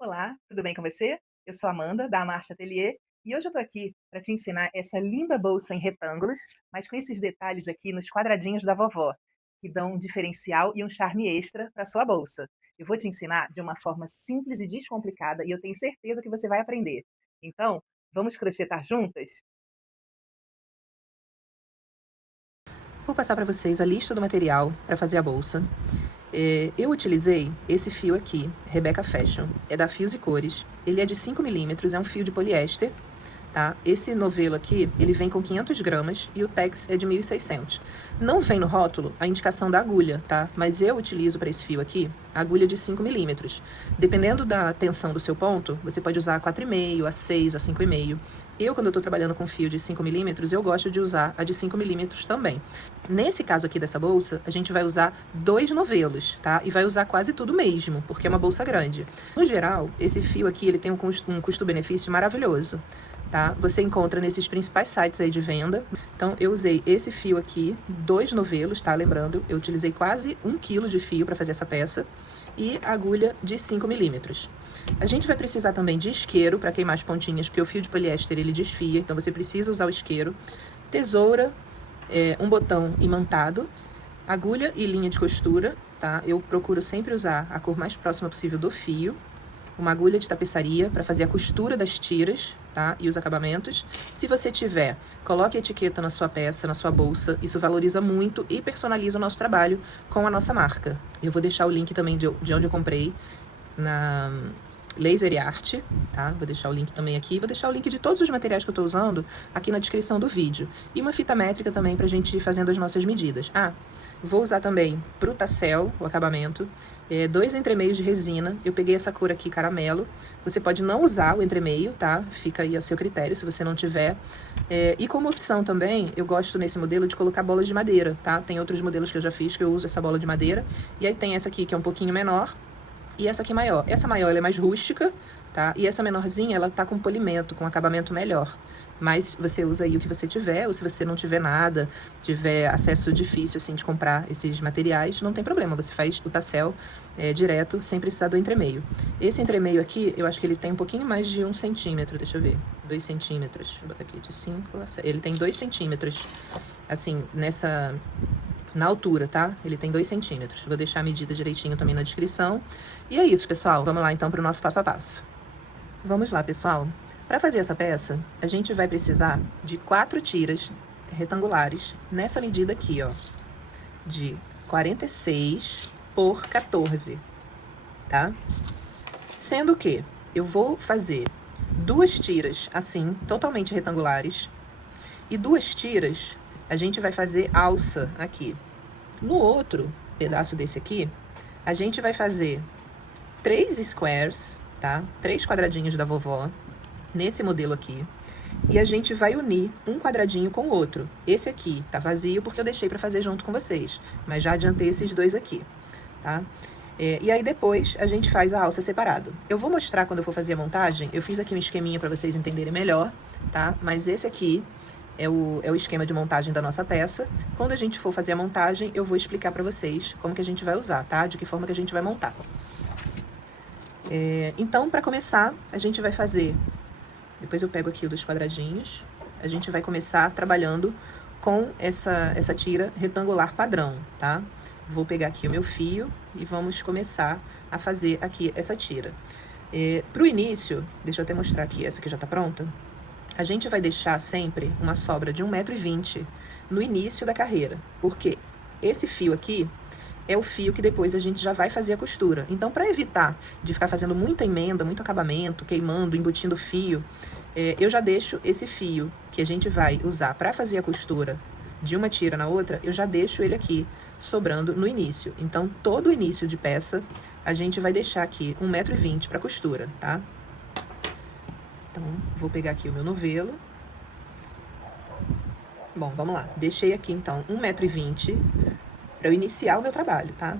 Olá, tudo bem com você? Eu sou a Amanda, da Marcha Atelier, e hoje eu tô aqui para te ensinar essa linda bolsa em retângulos, mas com esses detalhes aqui nos quadradinhos da vovó, que dão um diferencial e um charme extra para sua bolsa. Eu vou te ensinar de uma forma simples e descomplicada, e eu tenho certeza que você vai aprender. Então, vamos crochetar juntas? Vou passar para vocês a lista do material para fazer a bolsa. Eu utilizei esse fio aqui, Rebecca Fashion, é da Fios e Cores. Ele é de 5 milímetros, é um fio de poliéster, tá? Esse novelo aqui, ele vem com 500 gramas e o tex é de 1.600. Não vem no rótulo a indicação da agulha, tá? Mas eu utilizo para esse fio aqui a agulha de 5 milímetros. Dependendo da tensão do seu ponto, você pode usar a 4,5, a 6, a 5,5. Eu, quando eu tô trabalhando com fio de 5 milímetros, eu gosto de usar a de 5 milímetros também. Nesse caso aqui dessa bolsa, a gente vai usar 2 novelos, tá? E vai usar quase tudo mesmo, porque é uma bolsa grande. No geral, esse fio aqui, ele tem um custo-benefício maravilhoso. Tá? Você encontra nesses principais sites aí de venda. Então, eu usei esse fio aqui, 2 novelos, tá? Lembrando, eu utilizei quase 1 quilo de fio para fazer essa peça e agulha de 5 milímetros. A gente vai precisar também de isqueiro para queimar as pontinhas, porque o fio de poliéster ele desfia, então você precisa usar o isqueiro. Tesoura, um botão imantado, agulha e linha de costura, tá? Eu procuro sempre usar a cor mais próxima possível do fio. Uma agulha de tapeçaria para fazer a costura das tiras, tá? E os acabamentos. Se você tiver, coloque a etiqueta na sua peça, na sua bolsa. Isso valoriza muito e personaliza o nosso trabalho com a nossa marca. Eu vou deixar o link também de onde eu comprei, na Laser e Arte, tá? Vou deixar o link também aqui. Vou deixar o link de todos os materiais que eu tô usando aqui na descrição do vídeo. E uma fita métrica também pra gente ir fazendo as nossas medidas. Vou usar também pro tassel, o acabamento, 2 entremeios de resina. Eu peguei essa cor aqui, caramelo. Você pode não usar o entremeio, tá? Fica aí a seu critério, se você não tiver. E como opção também, eu gosto nesse modelo de colocar bolas de madeira, tá? Tem outros modelos que eu já fiz que eu uso essa bola de madeira. E aí tem essa aqui que é um pouquinho menor. E essa aqui maior. Essa maior ela é mais rústica, tá? E essa menorzinha, ela tá com polimento, com acabamento melhor. Mas você usa aí o que você tiver, ou se você não tiver nada, tiver acesso difícil, assim, de comprar esses materiais, não tem problema. Você faz o tassel direto, sem precisar do entremeio. Esse entremeio aqui, eu acho que ele tem um pouquinho mais de 1 centímetro, deixa eu ver. 2 centímetros. Deixa eu botar aqui de 5 a 6. Ele tem 2 centímetros, assim, na altura, tá? Ele tem 2 centímetros. Vou deixar a medida direitinho também na descrição. E é isso, pessoal. Vamos lá, então, para o nosso passo a passo. Vamos lá, pessoal. Para fazer essa peça, a gente vai precisar de 4 tiras retangulares nessa medida aqui, ó. De 46 por 14, tá? Sendo que eu vou fazer 2 tiras assim, totalmente retangulares. E 2 tiras, a gente vai fazer alça aqui. No outro pedaço desse aqui, a gente vai fazer 3 squares, tá? 3 quadradinhos da vovó, nesse modelo aqui. E a gente vai unir um quadradinho com o outro. Esse aqui tá vazio porque eu deixei pra fazer junto com vocês, mas já adiantei esses 2 aqui, tá? E aí depois a gente faz a alça separado. Eu vou mostrar quando eu for fazer a montagem, eu fiz aqui um esqueminha pra vocês entenderem melhor, tá? Mas esse aqui é o esquema de montagem da nossa peça. Quando a gente for fazer a montagem, eu vou explicar pra vocês como que a gente vai usar, tá? De que forma que a gente vai montar. Então, pra começar, a gente vai fazer... Depois eu pego aqui o dos quadradinhos. A gente vai começar trabalhando com essa tira retangular padrão, tá? Vou pegar aqui o meu fio e vamos começar a fazer aqui essa tira. Pro início, deixa eu até mostrar aqui, essa aqui já tá pronta. A gente vai deixar sempre uma sobra de 1,20 m no início da carreira, porque esse fio aqui é o fio que depois a gente já vai fazer a costura. Então, para evitar de ficar fazendo muita emenda, muito acabamento, queimando, embutindo fio, eu já deixo esse fio que a gente vai usar para fazer a costura de uma tira na outra, eu já deixo ele aqui sobrando no início. Então, todo o início de peça, a gente vai deixar aqui 1,20 m para costura, tá? Então, vou pegar aqui o meu novelo. Bom, vamos lá. Deixei aqui, então, 1,20 m para eu iniciar o meu trabalho, tá?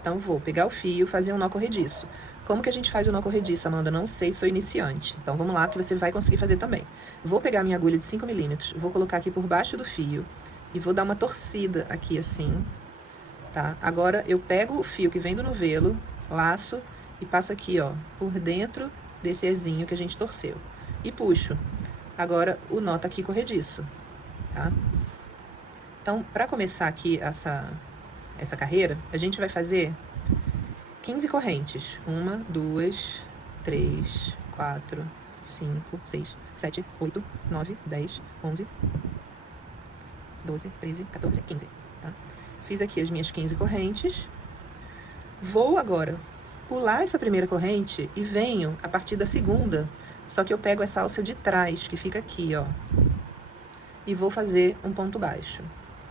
Então, vou pegar o fio, fazer um nó corrediço. Como que a gente faz o nó corrediço, Amanda? Não sei, sou iniciante. Então, vamos lá, que você vai conseguir fazer também. Vou pegar a minha agulha de 5 milímetros, vou colocar aqui por baixo do fio e vou dar uma torcida aqui assim, tá? Agora, eu pego o fio que vem do novelo, laço e passo aqui, ó, por dentro desse ezinho que a gente torceu. E puxo. Agora, o nó tá aqui corrediço, tá? Então, para começar aqui essa carreira, a gente vai fazer 15 correntes. 1, 2, 3, 4, 5, 6, 7, 8, 9, 10, 11, 12, 13, 14, 15, tá? Fiz aqui as minhas 15 correntes. Vou agora pular essa primeira corrente e venho a partir da segunda, só que eu pego essa alça de trás, que fica aqui, ó, e vou fazer um ponto baixo,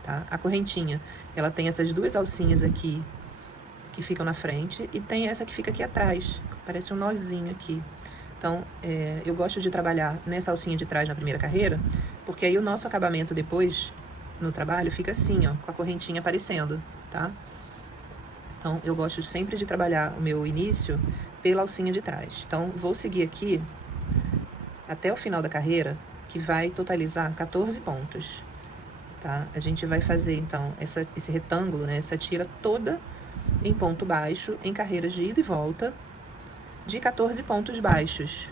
tá? A correntinha, ela tem essas duas alcinhas aqui, que ficam na frente, e tem essa que fica aqui atrás, parece um nozinho aqui. Então, eu gosto de trabalhar nessa alcinha de trás na primeira carreira, porque aí o nosso acabamento depois, no trabalho, fica assim, ó, com a correntinha aparecendo, tá? Então, eu gosto sempre de trabalhar o meu início pela alcinha de trás. Então, vou seguir aqui até o final da carreira, que vai totalizar 14 pontos, tá? A gente vai fazer, então, esse retângulo, né, essa tira toda em ponto baixo, em carreiras de ida e volta, de 14 pontos baixos.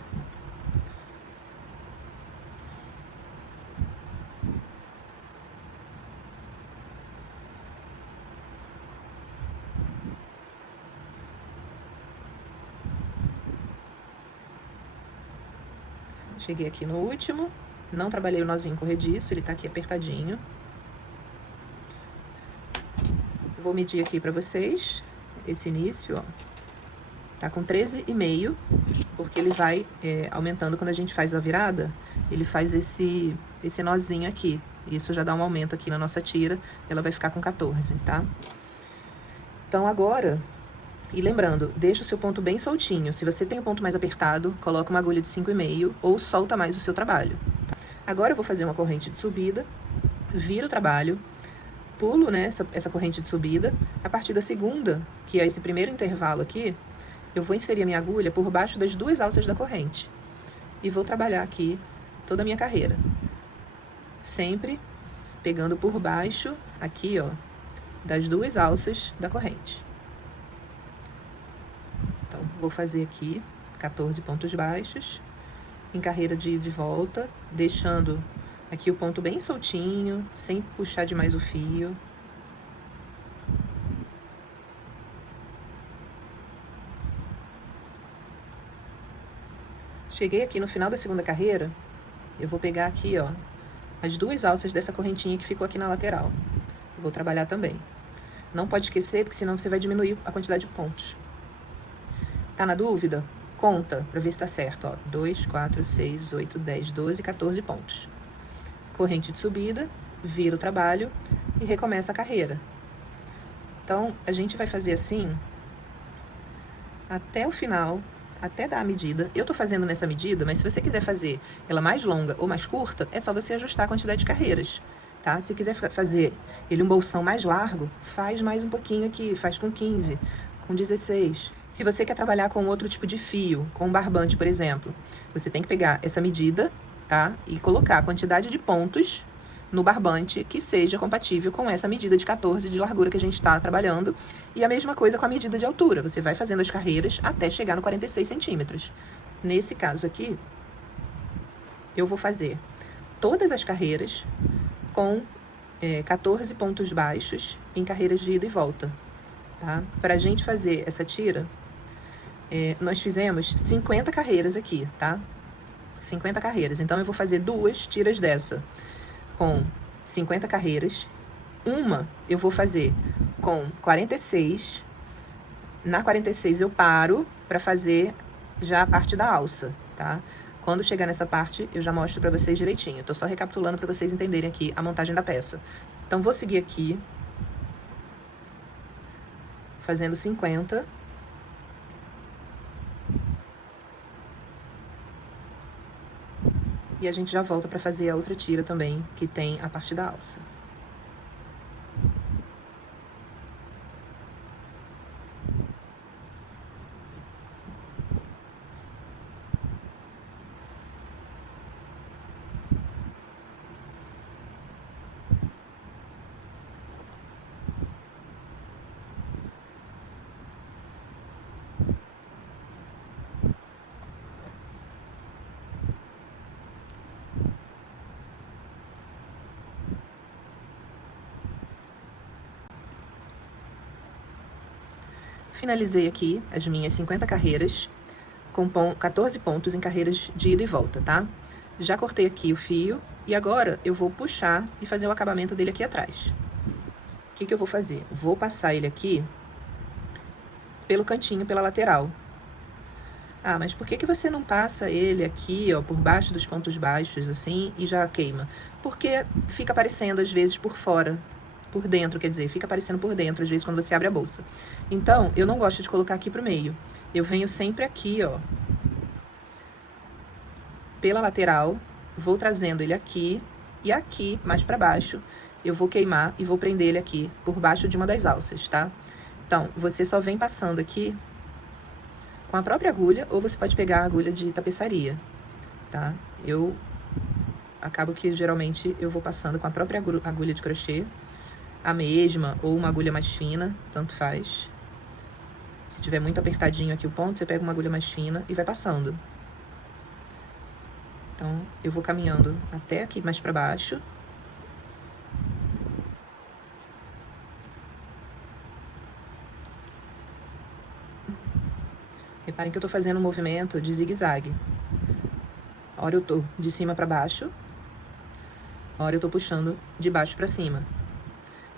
Cheguei aqui no último, não trabalhei o nozinho corrediço, ele tá aqui apertadinho. Vou medir aqui pra vocês, esse início, ó, tá com 13,5, porque ele vai aumentando quando a gente faz a virada, ele faz esse nozinho aqui. Isso já dá um aumento aqui na nossa tira, ela vai ficar com 14, tá? Então agora, e lembrando, deixa o seu ponto bem soltinho. Se você tem o ponto mais apertado, coloca uma agulha de 5,5 ou solta mais o seu trabalho. Agora eu vou fazer uma corrente de subida, viro o trabalho, pulo, né, essa corrente de subida. A partir da segunda, que é esse primeiro intervalo aqui, eu vou inserir a minha agulha por baixo das duas alças da corrente. E vou trabalhar aqui toda a minha carreira. Sempre pegando por baixo, aqui, ó, das duas alças da corrente. Então, vou fazer aqui 14 pontos baixos, em carreira de ida e volta, deixando aqui o ponto bem soltinho, sem puxar demais o fio. Cheguei aqui no final da segunda carreira, eu vou pegar aqui, ó, as duas alças dessa correntinha que ficou aqui na lateral. Vou trabalhar também. Não pode esquecer, porque senão você vai diminuir a quantidade de pontos. Tá na dúvida? Conta, pra ver se tá certo, ó. 2, 4, 6, 8, 10, 12, 14 pontos. Corrente de subida, vira o trabalho e recomeça a carreira. Então, a gente vai fazer assim até o final, até dar a medida. Eu tô fazendo nessa medida, mas se você quiser fazer ela mais longa ou mais curta, é só você ajustar a quantidade de carreiras, tá? Se quiser fazer ele um bolsão mais largo, faz mais um pouquinho aqui, faz com 15, com 16. Se você quer trabalhar com outro tipo de fio, com um barbante, por exemplo, você tem que pegar essa medida, tá? E colocar a quantidade de pontos no barbante que seja compatível com essa medida de 14 de largura que a gente está trabalhando. E a mesma coisa com a medida de altura. Você vai fazendo as carreiras até chegar no 46 centímetros. Nesse caso aqui, eu vou fazer todas as carreiras com 14 pontos baixos em carreiras de ida e volta, tá? Para a gente fazer essa tira, nós fizemos 50 carreiras aqui, tá? 50 carreiras. Então, eu vou fazer duas tiras dessa com 50 carreiras. Uma eu vou fazer com 46. Na 46 eu paro para fazer já a parte da alça, tá? Quando chegar nessa parte, eu já mostro para vocês direitinho. Eu tô só recapitulando para vocês entenderem aqui a montagem da peça. Então, vou seguir aqui, fazendo 50. E a gente já volta para fazer a outra tira também, que tem a parte da alça. finalizei aqui as minhas 50 carreiras com 14 pontos em carreiras de ida e volta, tá? Já cortei aqui o fio e agora eu vou puxar e fazer o acabamento dele aqui atrás. O que que eu vou fazer? Vou passar ele aqui pelo cantinho, pela lateral. Ah, mas por que que você não passa ele aqui, ó, por baixo dos pontos baixos, assim, e já queima? Porque fica aparecendo, às vezes, por fora, por dentro, quer dizer, fica aparecendo por dentro, às vezes, quando você abre a bolsa. Então, eu não gosto de colocar aqui pro meio. Eu venho sempre aqui, ó, pela lateral, vou trazendo ele aqui, e aqui, mais pra baixo, eu vou queimar e vou prender ele aqui, por baixo de uma das alças, tá? Então, você só vem passando aqui com a própria agulha, ou você pode pegar a agulha de tapeçaria, tá? Eu acabo que, geralmente, eu vou passando com a própria agulha de crochê, a mesma, ou uma agulha mais fina, tanto faz. Se tiver muito apertadinho aqui o ponto, você pega uma agulha mais fina e vai passando. Então, eu vou caminhando até aqui mais pra baixo. Reparem que eu tô fazendo um movimento de zigue-zague. Hora eu tô de cima pra baixo, hora eu tô puxando de baixo pra cima.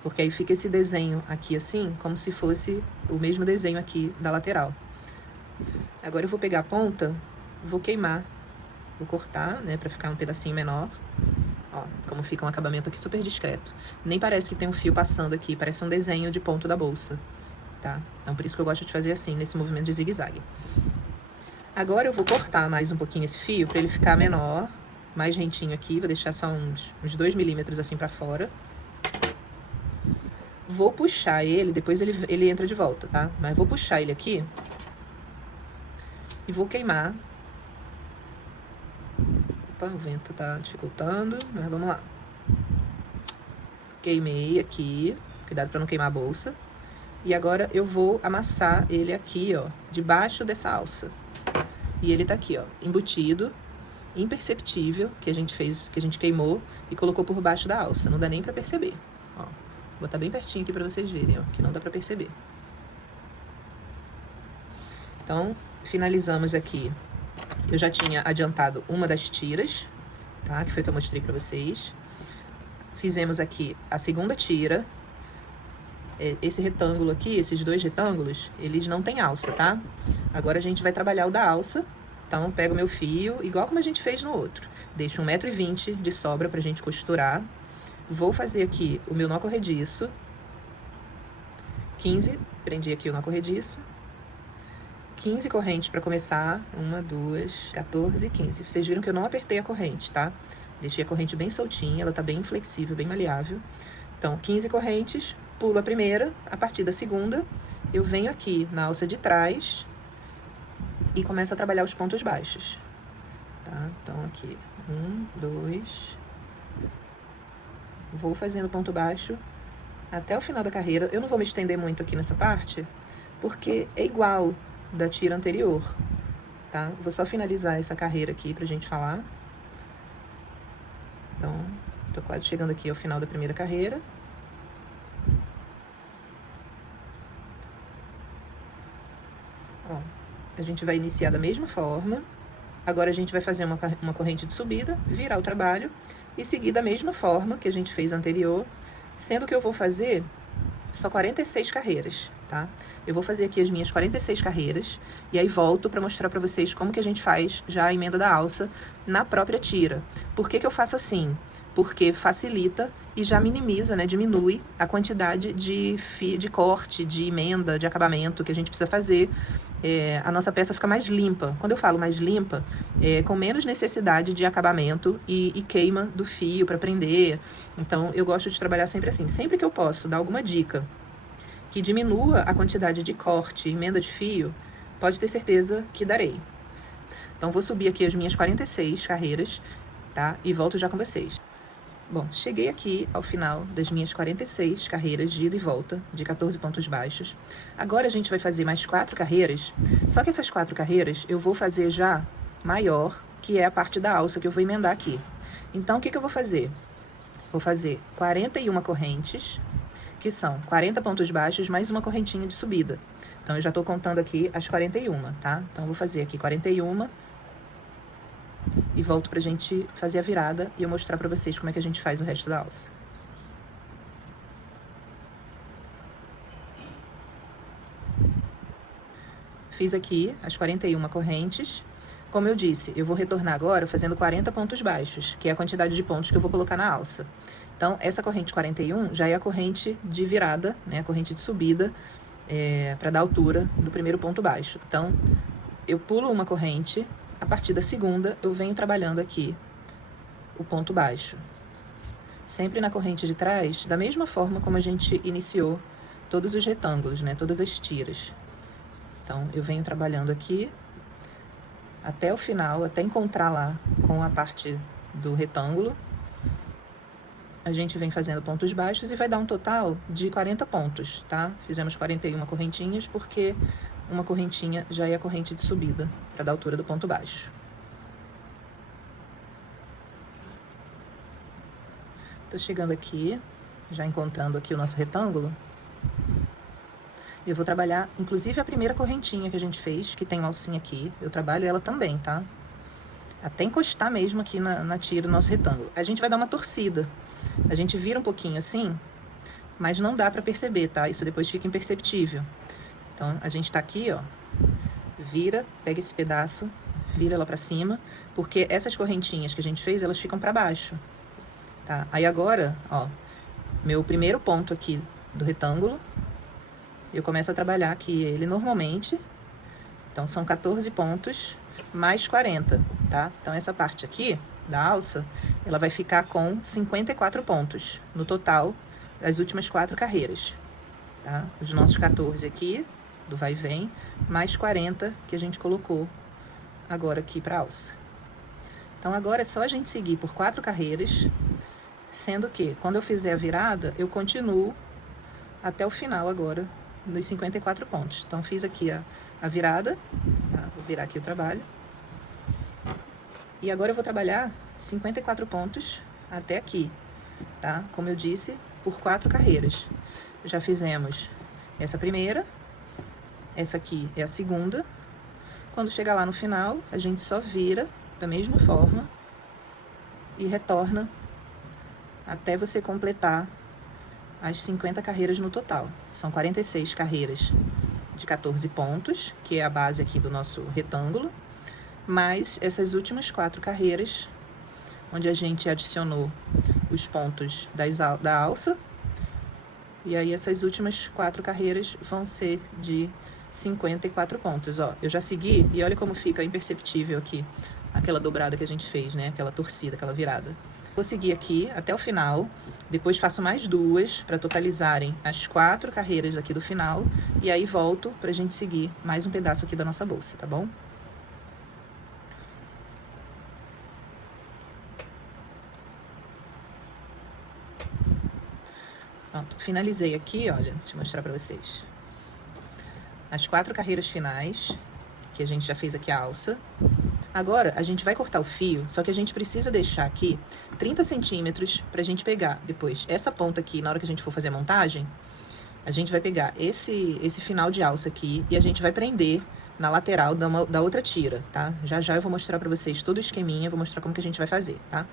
Porque aí fica esse desenho aqui assim, como se fosse o mesmo desenho aqui da lateral. Agora eu vou pegar a ponta, vou queimar, vou cortar, né, pra ficar um pedacinho menor. Ó, como fica um acabamento aqui super discreto. Nem parece que tem um fio passando aqui, parece um desenho de ponto da bolsa, tá? Então por isso que eu gosto de fazer assim, nesse movimento de zigue-zague. Agora eu vou cortar mais um pouquinho esse fio pra ele ficar menor, mais rentinho aqui, vou deixar só uns 2 milímetros assim pra fora. Vou puxar ele, depois ele entra de volta, tá? Mas vou puxar ele aqui e vou queimar. Opa, o vento tá dificultando, mas vamos lá. Queimei aqui, cuidado pra não queimar a bolsa. E agora eu vou amassar ele aqui, ó, debaixo dessa alça. E ele tá aqui, ó, embutido, imperceptível, que a gente queimou e colocou por baixo da alça. Não dá nem pra perceber, ó. Vou botar bem pertinho aqui pra vocês verem, ó, que não dá pra perceber. Então, finalizamos aqui. Eu já tinha adiantado uma das tiras, tá? Que foi que eu mostrei pra vocês. Fizemos aqui a segunda tira. Esse retângulo aqui, esses dois retângulos, eles não têm alça, tá? Agora a gente vai trabalhar o da alça. Então, eu pego meu fio, igual como a gente fez no outro. Deixo 1,20 m de sobra pra gente costurar. Vou fazer aqui o meu nó corrediço. 15, prendi aqui o nó corrediço. 15 correntes pra começar. 1, 2, 14, 15. Vocês viram que eu não apertei a corrente, tá? Deixei a corrente bem soltinha, ela tá bem flexível, bem maleável. Então, 15 correntes, pulo a primeira, a partir da segunda, eu venho aqui na alça de trás e começo a trabalhar os pontos baixos, tá? Então, aqui, 1, 2... Vou fazendo ponto baixo até o final da carreira. Eu não vou me estender muito aqui nessa parte, porque é igual da tira anterior, tá? Vou só finalizar essa carreira aqui pra gente falar. Então, tô quase chegando aqui ao final da primeira carreira. Ó, a gente vai iniciar da mesma forma. Agora a gente vai fazer uma corrente de subida, virar o trabalho e seguir da mesma forma que a gente fez anterior, sendo que eu vou fazer só 46 carreiras, tá? Eu vou fazer aqui as minhas 46 carreiras e aí volto para mostrar para vocês como que a gente faz já a emenda da alça na própria tira. Por que que eu faço assim? Porque facilita e já minimiza, né, diminui a quantidade de corte, de emenda, de acabamento que a gente precisa fazer. A nossa peça fica mais limpa. Quando eu falo mais limpa, com menos necessidade de acabamento e queima do fio para prender. Então, eu gosto de trabalhar sempre assim. Sempre que eu posso dar alguma dica que diminua a quantidade de corte e emenda de fio, pode ter certeza que darei. Então, vou subir aqui as minhas 46 carreiras, tá? E volto já com vocês. Bom, cheguei aqui ao final das minhas 46 carreiras de ida e volta, de 14 pontos baixos. Agora a gente vai fazer mais 4 carreiras, só que essas 4 carreiras eu vou fazer já maior, que é a parte da alça que eu vou emendar aqui. Então, o que que eu vou fazer? Vou fazer 41 correntes, que são 40 pontos baixos mais uma correntinha de subida. Então, eu já tô contando aqui as 41, tá? Então, eu vou fazer aqui 41 e volto pra gente fazer a virada e eu mostrar pra vocês como é que a gente faz o resto da alça. Fiz aqui as 41 correntes. Como eu disse, eu vou retornar agora fazendo 40 pontos baixos, que é a quantidade de pontos que eu vou colocar na alça. Então, essa corrente 41 já é a corrente de virada, né? A corrente de subida, para dar altura do primeiro ponto baixo. Então, eu pulo uma corrente, a partir da segunda eu venho trabalhando aqui o ponto baixo. Sempre na corrente de trás, da mesma forma como a gente iniciou todos os retângulos, né? Todas as tiras. Então, eu venho trabalhando aqui até o final, até encontrar lá com a parte do retângulo. A gente vem fazendo pontos baixos e vai dar um total de 40 pontos, tá? Fizemos 41 correntinhas, porque uma correntinha já é a corrente de subida, para dar altura do ponto baixo. Tô chegando aqui, já encontrando aqui o nosso retângulo. Eu vou trabalhar, inclusive, a primeira correntinha que a gente fez, que tem uma alcinha aqui. Eu trabalho ela também, tá? Até encostar mesmo aqui na tira do nosso retângulo. A gente vai dar uma torcida. A gente vira um pouquinho assim, mas não dá pra perceber, tá? Isso depois fica imperceptível. Então, a gente tá aqui, ó. Vira, pega esse pedaço, vira ela pra cima, porque essas correntinhas que a gente fez, elas ficam pra baixo, tá? Aí agora, ó, meu primeiro ponto aqui do retângulo, eu começo a trabalhar aqui ele normalmente. Então, são 14 pontos mais 40, tá? Então, essa parte aqui da alça, ela vai ficar com 54 pontos no total das últimas 4 carreiras, tá? Os nossos 14 aqui, do vai e vem, mais 40 que a gente colocou agora aqui pra alça. Então, agora é só a gente seguir por 4 carreiras, sendo que, quando eu fizer a virada, eu continuo até o final agora, nos 54 pontos. Então, fiz aqui a virada, tá? Vou virar aqui o trabalho. E agora eu vou trabalhar 54 pontos até aqui, tá? Como eu disse, por 4 carreiras. Já fizemos essa primeira, essa aqui é a segunda. Quando chegar lá no final, a gente só vira da mesma forma e retorna até você completar as 50 carreiras no total. São 46 carreiras de 14 pontos, que é a base aqui do nosso retângulo, mais essas últimas 4 carreiras, onde a gente adicionou os pontos da alça, e aí essas últimas 4 carreiras vão ser de 54 pontos, ó. Eu já segui, e olha como fica imperceptível aqui, aquela dobrada que a gente fez, né? Aquela torcida, aquela virada. Vou seguir aqui até o final, depois faço mais 2 para totalizarem as 4 carreiras aqui do final, e aí volto pra gente seguir mais um pedaço aqui da nossa bolsa, tá bom? Pronto, finalizei aqui, olha, deixa eu mostrar pra vocês. As 4 carreiras finais, que a gente já fez aqui a alça. Agora, a gente vai cortar o fio, só que a gente precisa deixar aqui 30 centímetros pra gente pegar depois essa ponta aqui, na hora que a gente for fazer a montagem, a gente vai pegar esse final de alça aqui e a gente vai prender na lateral da outra tira, tá? Já já eu vou mostrar pra vocês todo o esqueminha, vou mostrar como que a gente vai fazer, tá?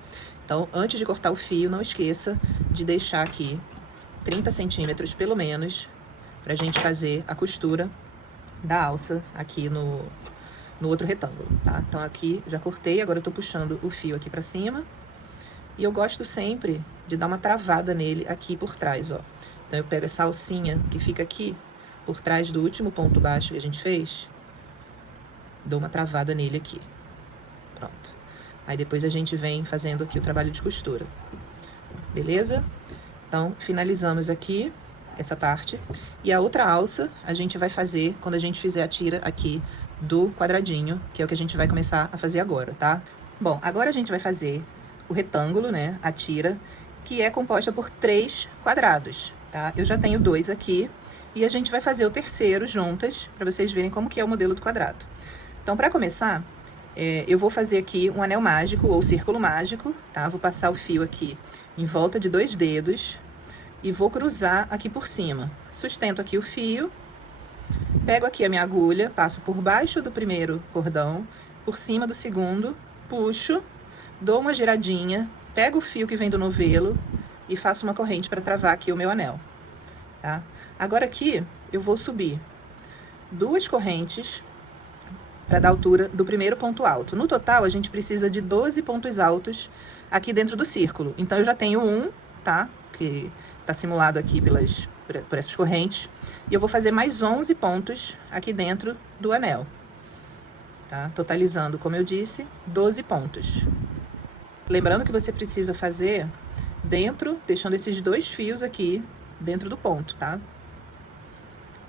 Então, antes de cortar o fio, não esqueça de deixar aqui 30 centímetros, pelo menos, pra gente fazer a costura da alça aqui no outro retângulo, tá? Então, aqui já cortei, agora eu tô puxando o fio aqui pra cima. E eu gosto sempre de dar uma travada nele aqui por trás, ó. Então, eu pego essa alcinha que fica aqui por trás do último ponto baixo que a gente fez, dou uma travada nele aqui. Pronto. Aí, depois a gente vem fazendo aqui o trabalho de costura. Beleza? Então, finalizamos aqui essa parte. E a outra alça a gente vai fazer quando a gente fizer a tira aqui do quadradinho, que é o que a gente vai começar a fazer agora, tá? Bom, agora a gente vai fazer o retângulo, né? A tira, que é composta por 3 quadrados, tá? Eu já tenho 2 aqui e a gente vai fazer o terceiro juntas, para vocês verem como que é o modelo do quadrado. Então, para começar, eu vou fazer aqui um anel mágico ou círculo mágico, tá? Vou passar o fio aqui em volta de 2 dedos. e vou cruzar aqui por cima. Sustento aqui o fio, pego aqui a minha agulha, passo por baixo do primeiro cordão, por cima do segundo, puxo, dou uma giradinha, pego o fio que vem do novelo e faço uma corrente para travar aqui o meu anel, tá? Agora aqui eu vou subir 2 correntes para dar altura do primeiro ponto alto. No total, a gente precisa de 12 pontos altos aqui dentro do círculo. Então, eu já tenho um, tá? Que tá simulado aqui por essas correntes. E eu vou fazer mais 11 pontos aqui dentro do anel, tá? Totalizando, como eu disse, 12 pontos. Lembrando que você precisa fazer deixando esses 2 fios aqui dentro do ponto, tá?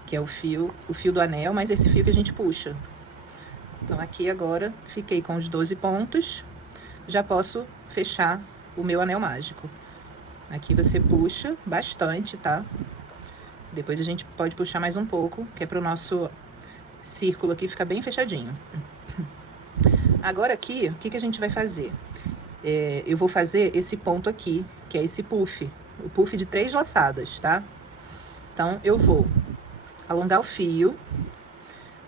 Que é o fio do anel, mais esse fio que a gente puxa. Então, aqui agora, fiquei com os 12 pontos, já posso fechar o meu anel mágico. Aqui você puxa bastante, tá? Depois a gente pode puxar mais um pouco, que é para o nosso círculo aqui ficar bem fechadinho. Agora aqui, o que a gente vai fazer? Eu vou fazer esse ponto aqui, que é esse puff, o puff de 3 laçadas, tá? Então, eu vou alongar o fio.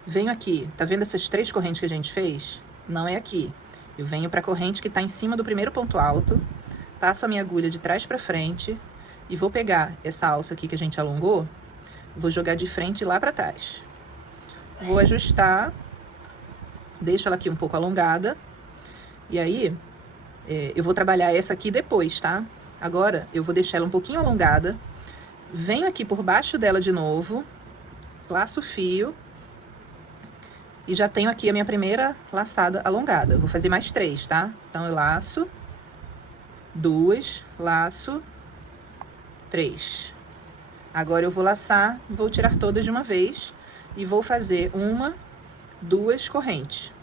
Venho aqui, tá vendo essas 3 correntes que a gente fez? Não é aqui. Eu venho pra corrente que tá em cima do primeiro ponto alto, passo a minha agulha de trás pra frente e vou pegar essa alça aqui que a gente alongou, vou jogar de frente lá pra trás. Vou ajustar, deixo ela aqui um pouco alongada, e aí eu vou trabalhar essa aqui depois, tá? Agora eu vou deixar ela um pouquinho alongada, venho aqui por baixo dela de novo, laço o fio, e já tenho aqui a minha primeira laçada alongada. Vou fazer mais 3, tá? Então, eu laço, 2, laço, 3. Agora, eu vou laçar, vou tirar todas de uma vez e vou fazer 1, 2 correntes.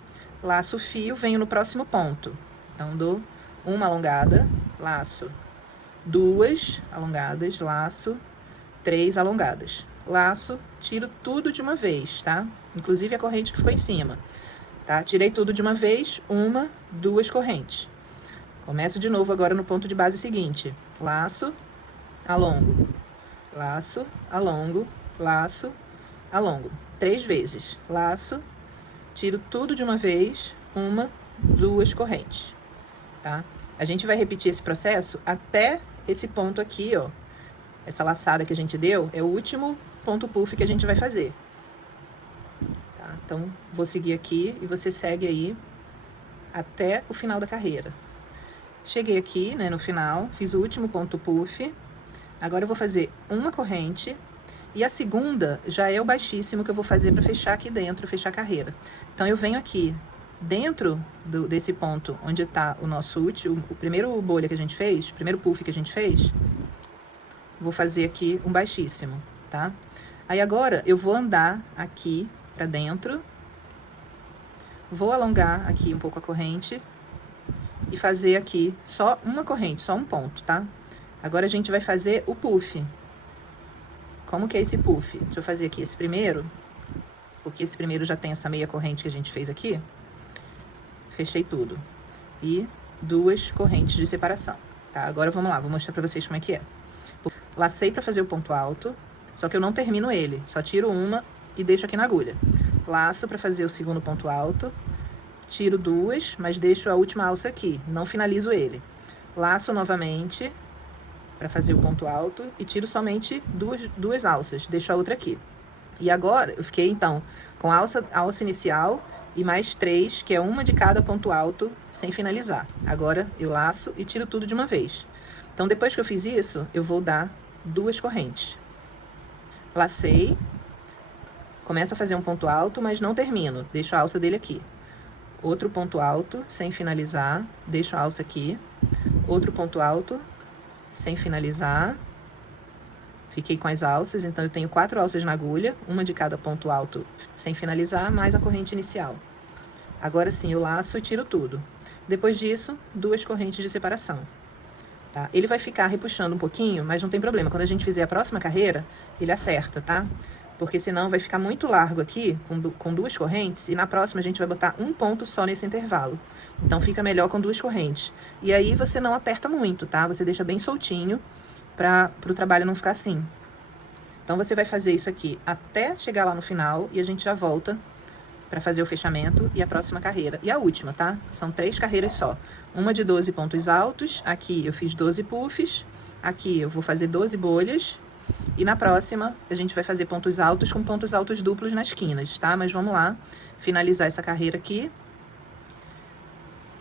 Laço o fio, venho no próximo ponto. Então, dou uma alongada, laço, 2 alongadas, laço, 3 alongadas. Laço, tiro tudo de uma vez, tá? Inclusive a corrente que ficou em cima, tá? Tirei tudo de uma vez, 1, 2 correntes. Começo de novo agora no ponto de base seguinte. Laço, alongo, laço, alongo, laço, alongo. 3 vezes. Laço, tiro tudo de uma vez, 1, 2 correntes, tá? A gente vai repetir esse processo até esse ponto aqui, ó. Essa laçada que a gente deu é o último ponto puff que a gente vai fazer. Tá? Então, vou seguir aqui e você segue aí até o final da carreira. Cheguei aqui, né, no final, fiz o último ponto puff. Agora eu vou fazer uma corrente e a segunda já é o baixíssimo que eu vou fazer para fechar aqui dentro, fechar a carreira. Então, eu venho aqui dentro desse ponto onde está o nosso último, o primeiro bolha que a gente fez, o primeiro puff que a gente fez, vou fazer aqui um baixíssimo, tá? Aí agora eu vou andar aqui pra dentro, vou alongar aqui um pouco a corrente e fazer aqui só uma corrente, só um ponto, tá? Agora a gente vai fazer o puff. Como que é esse puff? Deixa eu fazer aqui esse primeiro, porque esse primeiro já tem essa meia corrente que a gente fez aqui. Fechei tudo. E 2 correntes de separação, tá? Agora vamos lá, vou mostrar pra vocês como é que é. Lacei pra fazer o ponto alto, só que eu não termino ele, só tiro uma e deixo aqui na agulha. Laço pra fazer o segundo ponto alto, tiro 2, mas deixo a última alça aqui, não finalizo ele. Laço novamente pra fazer o ponto alto e tiro somente duas alças, deixo a outra aqui. E agora eu fiquei então com a alça inicial e mais 3, que é uma de cada ponto alto, sem finalizar. Agora eu laço e tiro tudo de uma vez. Então, depois que eu fiz isso, eu vou dar 2 correntes. Lacei, começo a fazer um ponto alto, mas não termino, deixo a alça dele aqui. Outro ponto alto, sem finalizar, deixo a alça aqui. Outro ponto alto, sem finalizar. Fiquei com as alças, então eu tenho 4 alças na agulha, uma de cada ponto alto sem finalizar, mais a corrente inicial. Agora sim, eu laço e tiro tudo. Depois disso, 2 correntes de separação. Tá? Ele vai ficar repuxando um pouquinho, mas não tem problema. Quando a gente fizer a próxima carreira, ele acerta, tá? Porque senão vai ficar muito largo aqui, com 2 correntes, e na próxima a gente vai botar um ponto só nesse intervalo. Então fica melhor com 2 correntes. E aí você não aperta muito, tá? Você deixa bem soltinho, para o trabalho não ficar assim. Então, você vai fazer isso aqui até chegar lá no final e a gente já volta para fazer o fechamento e a próxima carreira. E a última, tá? São 3 carreiras só. Uma de 12 pontos altos, aqui eu fiz 12 puffs, aqui eu vou fazer 12 bolhas, e na próxima a gente vai fazer pontos altos com pontos altos duplos nas quinas, tá? Mas vamos lá, finalizar essa carreira aqui,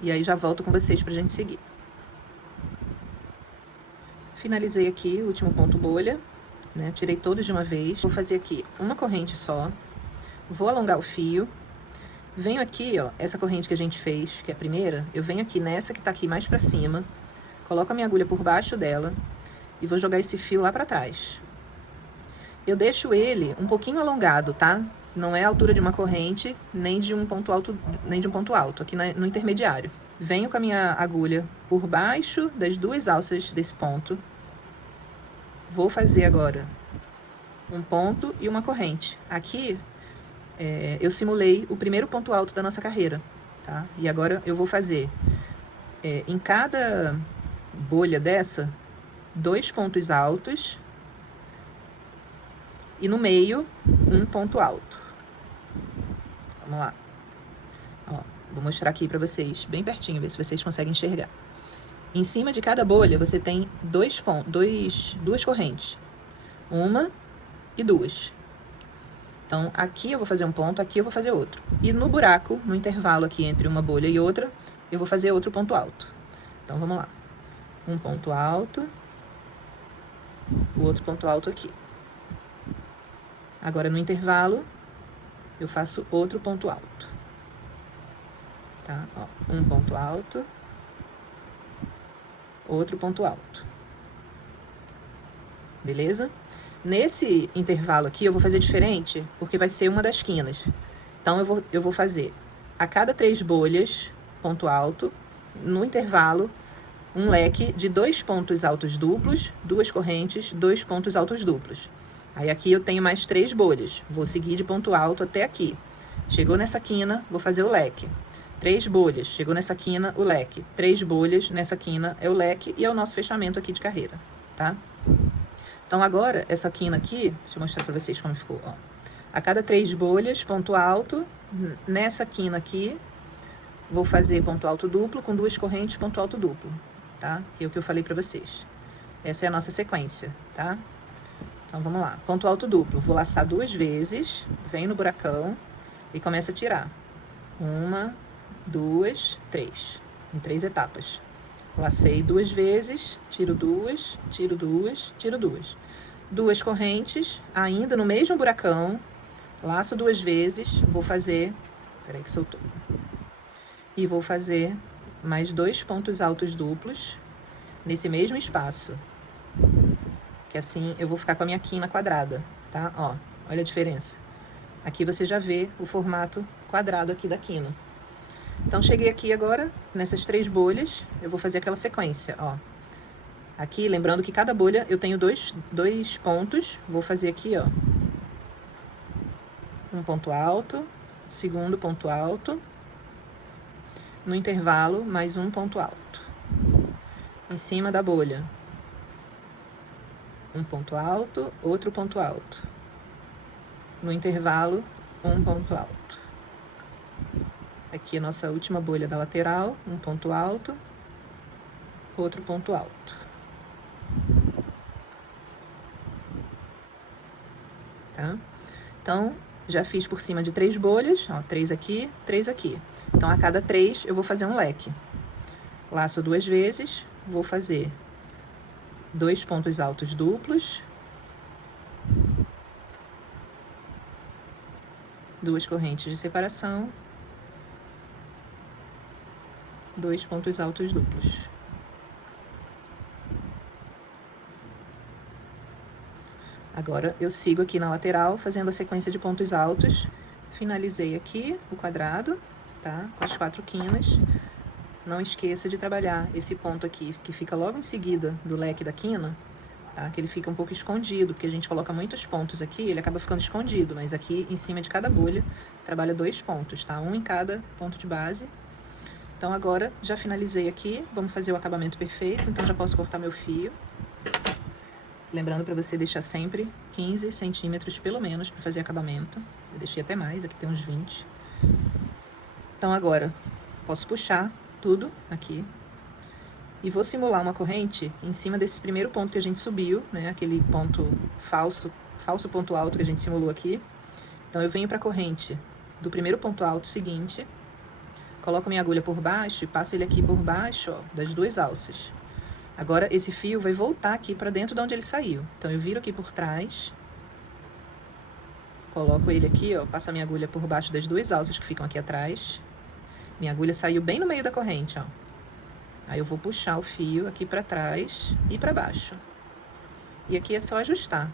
e aí já volto com vocês pra gente seguir. Finalizei aqui o último ponto bolha, né? Tirei todos de uma vez. Vou fazer aqui uma corrente só, vou alongar o fio, venho aqui, ó, essa corrente que a gente fez, que é a primeira, eu venho aqui nessa que tá aqui mais pra cima, coloco a minha agulha por baixo dela e vou jogar esse fio lá pra trás. Eu deixo ele um pouquinho alongado, tá? Não é a altura de uma corrente, nem de um ponto alto, aqui no intermediário. Venho com a minha agulha por baixo das 2 alças desse ponto. Vou fazer agora um ponto e uma corrente. Aqui, eu simulei o primeiro ponto alto da nossa carreira, tá? E agora eu vou fazer, em cada bolha dessa, 2 pontos altos e no meio, um ponto alto. Vamos lá. Ó, vou mostrar aqui pra vocês, bem pertinho, ver se vocês conseguem enxergar. Em cima de cada bolha, você tem 2 correntes. Uma e 2. Então, aqui eu vou fazer um ponto, aqui eu vou fazer outro. E no buraco, no intervalo aqui entre uma bolha e outra, eu vou fazer outro ponto alto. Então, vamos lá. Um ponto alto, o outro ponto alto aqui. Agora, no intervalo, eu faço outro ponto alto. Tá? Ó, um ponto alto, outro ponto alto. Beleza? Nesse intervalo aqui, eu vou fazer diferente, porque vai ser uma das quinas. Então, eu vou fazer a cada 3 bolhas, ponto alto, no intervalo, um leque de 2 pontos altos duplos, 2 correntes, 2 pontos altos duplos. Aí, aqui eu tenho mais 3 bolhas. Vou seguir de ponto alto até aqui. Chegou nessa quina, vou fazer o leque. 3 bolhas. Chegou nessa quina, o leque. 3 bolhas nessa quina é o leque e é o nosso fechamento aqui de carreira, tá? Então, agora, essa quina aqui, deixa eu mostrar pra vocês como ficou, ó. A cada 3 bolhas, ponto alto, nessa quina aqui, vou fazer ponto alto duplo com 2 correntes, ponto alto duplo, tá? Que é o que eu falei pra vocês. Essa é a nossa sequência, tá? Então, vamos lá. Ponto alto duplo. Vou laçar 2 vezes, venho no buracão e começo a tirar. 1, 2, 3. Em 3 etapas. Lacei 2 vezes, tiro 2, tiro 2, tiro 2. 2 correntes, ainda no mesmo buracão, laço 2 vezes, vou fazer... Peraí que soltou. E vou fazer mais 2 pontos altos duplos nesse mesmo espaço. Que assim eu vou ficar com a minha quina quadrada, tá? Ó, olha a diferença. Aqui você já vê o formato quadrado aqui da quina. Então, cheguei aqui agora, nessas 3 bolhas, eu vou fazer aquela sequência, ó. Aqui, lembrando que cada bolha eu tenho 2 pontos, vou fazer aqui, ó. Um ponto alto, segundo ponto alto. No intervalo, mais um ponto alto. Em cima da bolha. Um ponto alto, outro ponto alto. No intervalo, um ponto alto. Aqui a nossa última bolha da lateral, um ponto alto, outro ponto alto. Tá? Então, já fiz por cima de 3 bolhas, ó, 3 aqui, 3 aqui. Então, a cada 3 eu vou fazer um leque. Laço 2 vezes, vou fazer 2 pontos altos duplos, 2 correntes de separação, 2 pontos altos duplos. Agora, eu sigo aqui na lateral, fazendo a sequência de pontos altos. Finalizei aqui o quadrado, tá? Com as 4 quinas. Não esqueça de trabalhar esse ponto aqui, que fica logo em seguida do leque da quina, tá? Que ele fica um pouco escondido, porque a gente coloca muitos pontos aqui, ele acaba ficando escondido. Mas aqui, em cima de cada bolha, trabalha 2 pontos, tá? Um em cada ponto de base. Então, agora, já finalizei aqui, vamos fazer o acabamento perfeito, então já posso cortar meu fio. Lembrando para você deixar sempre 15 centímetros pelo menos para fazer acabamento. Eu deixei até mais, aqui tem uns 20. Então agora, posso puxar tudo aqui. E vou simular uma corrente em cima desse primeiro ponto que a gente subiu, né? Aquele ponto falso ponto alto que a gente simulou aqui. Então eu venho para a corrente do primeiro ponto alto seguinte, coloco minha agulha por baixo e passo ele aqui por baixo, ó, das duas alças. Agora esse fio vai voltar aqui para dentro de onde ele saiu. Então eu viro aqui por trás, coloco ele aqui, ó, passo a minha agulha por baixo das duas alças que ficam aqui atrás. Minha agulha saiu bem no meio da corrente, ó. Aí eu vou puxar o fio aqui para trás e para baixo. E aqui é só ajustar,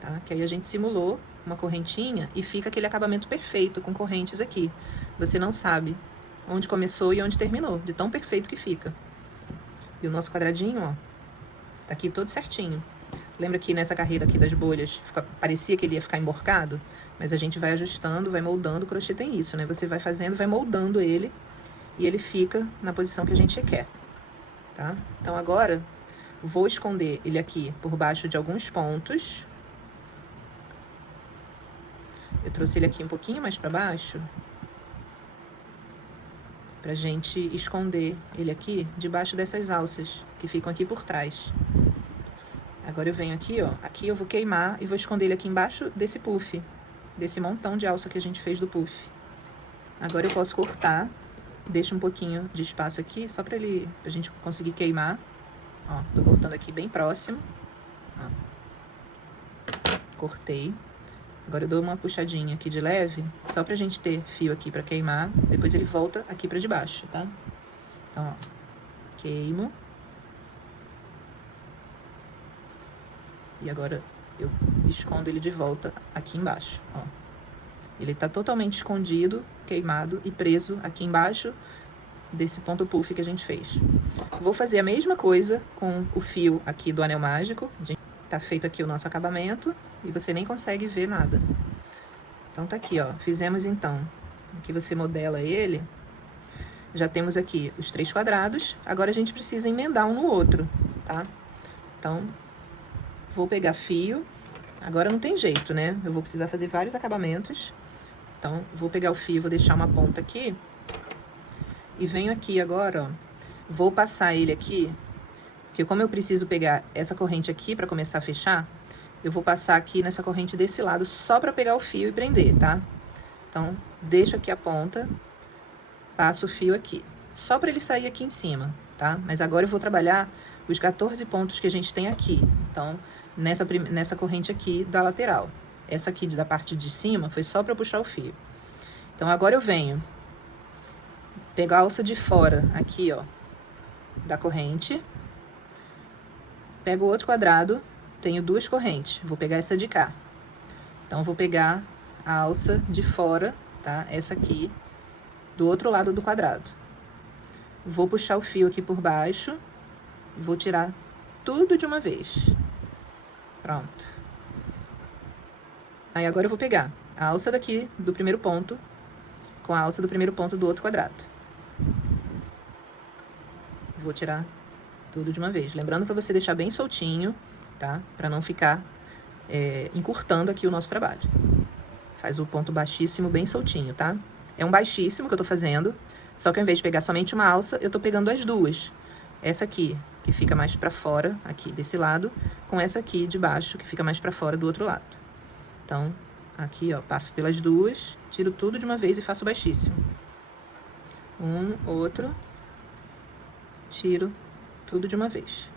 tá? Que aí a gente simulou uma correntinha e fica aquele acabamento perfeito com correntes aqui. Você não sabe onde começou e onde terminou, de tão perfeito que fica. E o nosso quadradinho, ó, tá aqui todo certinho. Lembra que nessa carreira aqui das bolhas, parecia que ele ia ficar emborcado? Mas a gente vai ajustando, vai moldando, o crochê tem isso, né? Você vai fazendo, vai moldando ele e ele fica na posição que a gente quer, tá? Então agora, vou esconder ele aqui por baixo de alguns pontos. Eu trouxe ele aqui um pouquinho mais para baixo, pra gente esconder ele aqui debaixo dessas alças que ficam aqui por trás. Agora eu venho aqui, ó, aqui eu vou queimar e vou esconder ele aqui embaixo desse puff, desse montão de alça que a gente fez do puff. Agora eu posso cortar, deixo um pouquinho de espaço aqui, só pra gente conseguir queimar. Ó, tô cortando aqui bem próximo. Ó. Cortei. Agora eu dou uma puxadinha aqui de leve, só pra gente ter fio aqui pra queimar. Depois ele volta aqui pra debaixo, tá? Então, ó, queimo. E agora eu escondo ele de volta aqui embaixo, ó. Ele tá totalmente escondido, queimado e preso aqui embaixo desse ponto puff que a gente fez. Vou fazer a mesma coisa com o fio aqui do anel mágico. Tá feito aqui o nosso acabamento e você nem consegue ver nada. Então tá aqui, ó. Fizemos então. Aqui você modela ele. Já temos aqui os 3 quadrados. Agora a gente precisa emendar um no outro, tá? Então, vou pegar fio. Agora não tem jeito, né? Eu vou precisar fazer vários acabamentos. Então, vou pegar o fio, vou deixar uma ponta aqui. E venho aqui agora, ó. Vou passar ele aqui. Porque como eu preciso pegar essa corrente aqui para começar a fechar, eu vou passar aqui nessa corrente desse lado só para pegar o fio e prender, tá? Então, deixo aqui a ponta, passo o fio aqui, só para ele sair aqui em cima, tá? Mas agora eu vou trabalhar os 14 pontos que a gente tem aqui. Então, nessa corrente aqui da lateral. Essa aqui da parte de cima foi só para puxar o fio. Então, agora eu venho pegar a alça de fora aqui, ó, da corrente. Pego o outro quadrado, tenho 2 correntes, vou pegar essa de cá. Então, vou pegar a alça de fora, tá? Essa aqui, do outro lado do quadrado. Vou puxar o fio aqui por baixo, vou tirar tudo de uma vez. Pronto. Aí, agora eu vou pegar a alça daqui do primeiro ponto com a alça do primeiro ponto do outro quadrado. Vou tirar tudo de uma vez. Lembrando para você deixar bem soltinho, tá? Para não ficar encurtando aqui o nosso trabalho. Faz o ponto baixíssimo bem soltinho, tá? É um baixíssimo que eu tô fazendo, só que ao invés de pegar somente uma alça, eu tô pegando as duas. Essa aqui, que fica mais pra fora, aqui desse lado, com essa aqui de baixo, que fica mais pra fora do outro lado. Então, aqui, ó, passo pelas duas, tiro tudo de uma vez e faço baixíssimo. Um, outro, tiro tudo de uma vez.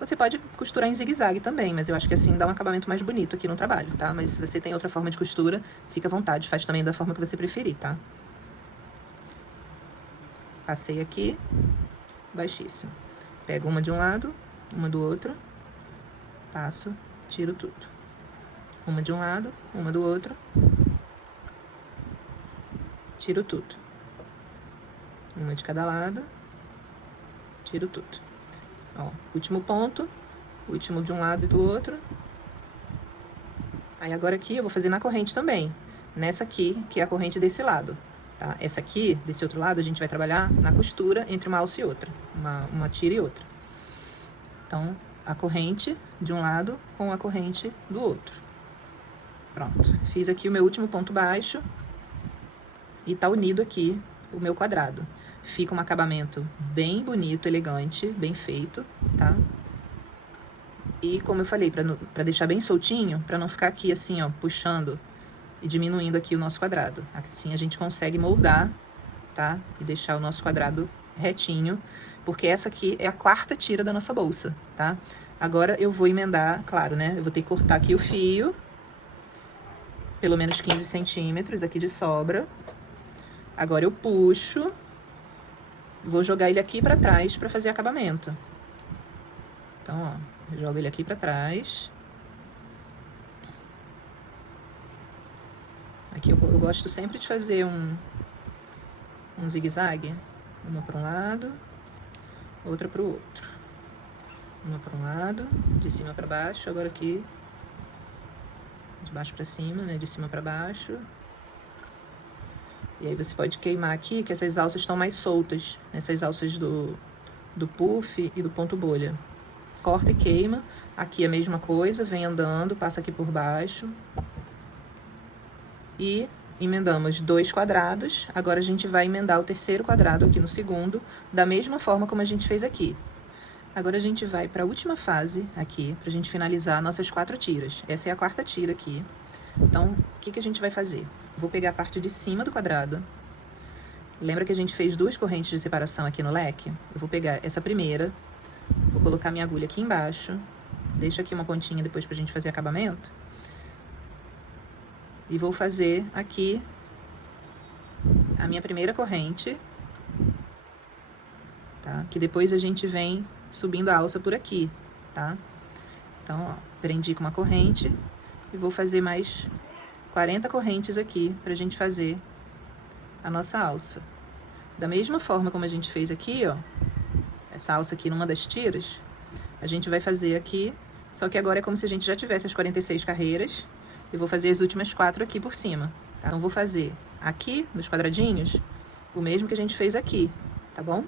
Você pode costurar em zigue-zague também, mas eu acho que assim dá um acabamento mais bonito aqui no trabalho, tá? Mas se você tem outra forma de costura, fica à vontade, faz também da forma que você preferir, tá? Passei aqui, baixíssimo. Pego uma de um lado, uma do outro, passo, tiro tudo. Uma de um lado, uma do outro, tiro tudo. Uma de cada lado, tiro tudo. Ó, último ponto, último de um lado e do outro. Aí agora aqui eu vou fazer na corrente também, nessa aqui, que é a corrente desse lado, tá? Essa aqui, desse outro lado, a gente vai trabalhar na costura entre uma alça e outra, uma tira e outra. Então, a corrente de um lado com a corrente do outro. Pronto, fiz aqui o meu último ponto baixo e tá unido aqui o meu quadrado. Fica um acabamento bem bonito, elegante, bem feito, tá? E como eu falei, pra deixar bem soltinho, pra não ficar aqui assim, ó, puxando e diminuindo aqui o nosso quadrado. Assim a gente consegue moldar, tá? E deixar o nosso quadrado retinho, porque essa aqui é a quarta tira da nossa bolsa, tá? Agora eu vou emendar, claro, né? Eu vou ter que cortar aqui o fio, pelo menos 15 centímetros aqui de sobra. Agora eu puxo, vou jogar ele aqui pra trás pra fazer acabamento. Então, ó, eu jogo ele aqui pra trás. Aqui eu gosto sempre de fazer um zigue-zague. Uma para um lado, outra para o outro. Uma para um lado, de cima para baixo. Agora aqui, de baixo para cima, né? De cima para baixo. E aí você pode queimar aqui, que essas alças estão mais soltas. Essas alças do puff e do ponto bolha. Corta e queima. Aqui a mesma coisa, vem andando, passa aqui por baixo. E emendamos 2 quadrados. Agora a gente vai emendar o terceiro quadrado aqui no segundo, da mesma forma como a gente fez aqui. Agora a gente vai para a última fase aqui, pra gente finalizar nossas 4 tiras. Essa é a quarta tira aqui. Então, o que a gente vai fazer? Vou pegar a parte de cima do quadrado. Lembra que a gente fez 2 correntes de separação aqui no leque? Eu vou pegar essa primeira, vou colocar minha agulha aqui embaixo, deixo aqui uma pontinha depois pra gente fazer acabamento. E vou fazer aqui a minha primeira corrente, tá? Que depois a gente vem subindo a alça por aqui, tá? Então, ó, prendi com uma corrente e vou fazer mais 40 correntes aqui pra gente fazer a nossa alça. Da mesma forma como a gente fez aqui, ó, essa alça aqui numa das tiras, a gente vai fazer aqui, só que agora é como se a gente já tivesse as 46 carreiras. Eu vou fazer as últimas 4 aqui por cima, tá? Então, vou fazer aqui, nos quadradinhos, o mesmo que a gente fez aqui, tá bom?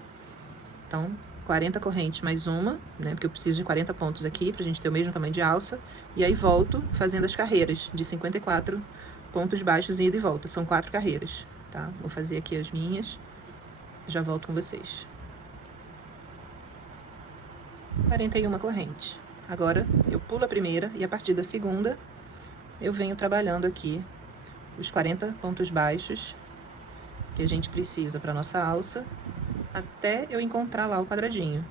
Então, 40 correntes mais uma, né? Porque eu preciso de 40 pontos aqui, pra gente ter o mesmo tamanho de alça. E aí, volto fazendo as carreiras de 54 pontos baixos, ida e volta. São 4 carreiras, tá? Vou fazer aqui as minhas, já volto com vocês. 41 correntes. Agora, eu pulo a primeira e a partir da segunda, eu venho trabalhando aqui os 40 pontos baixos que a gente precisa para nossa alça, até eu encontrar lá o quadradinho.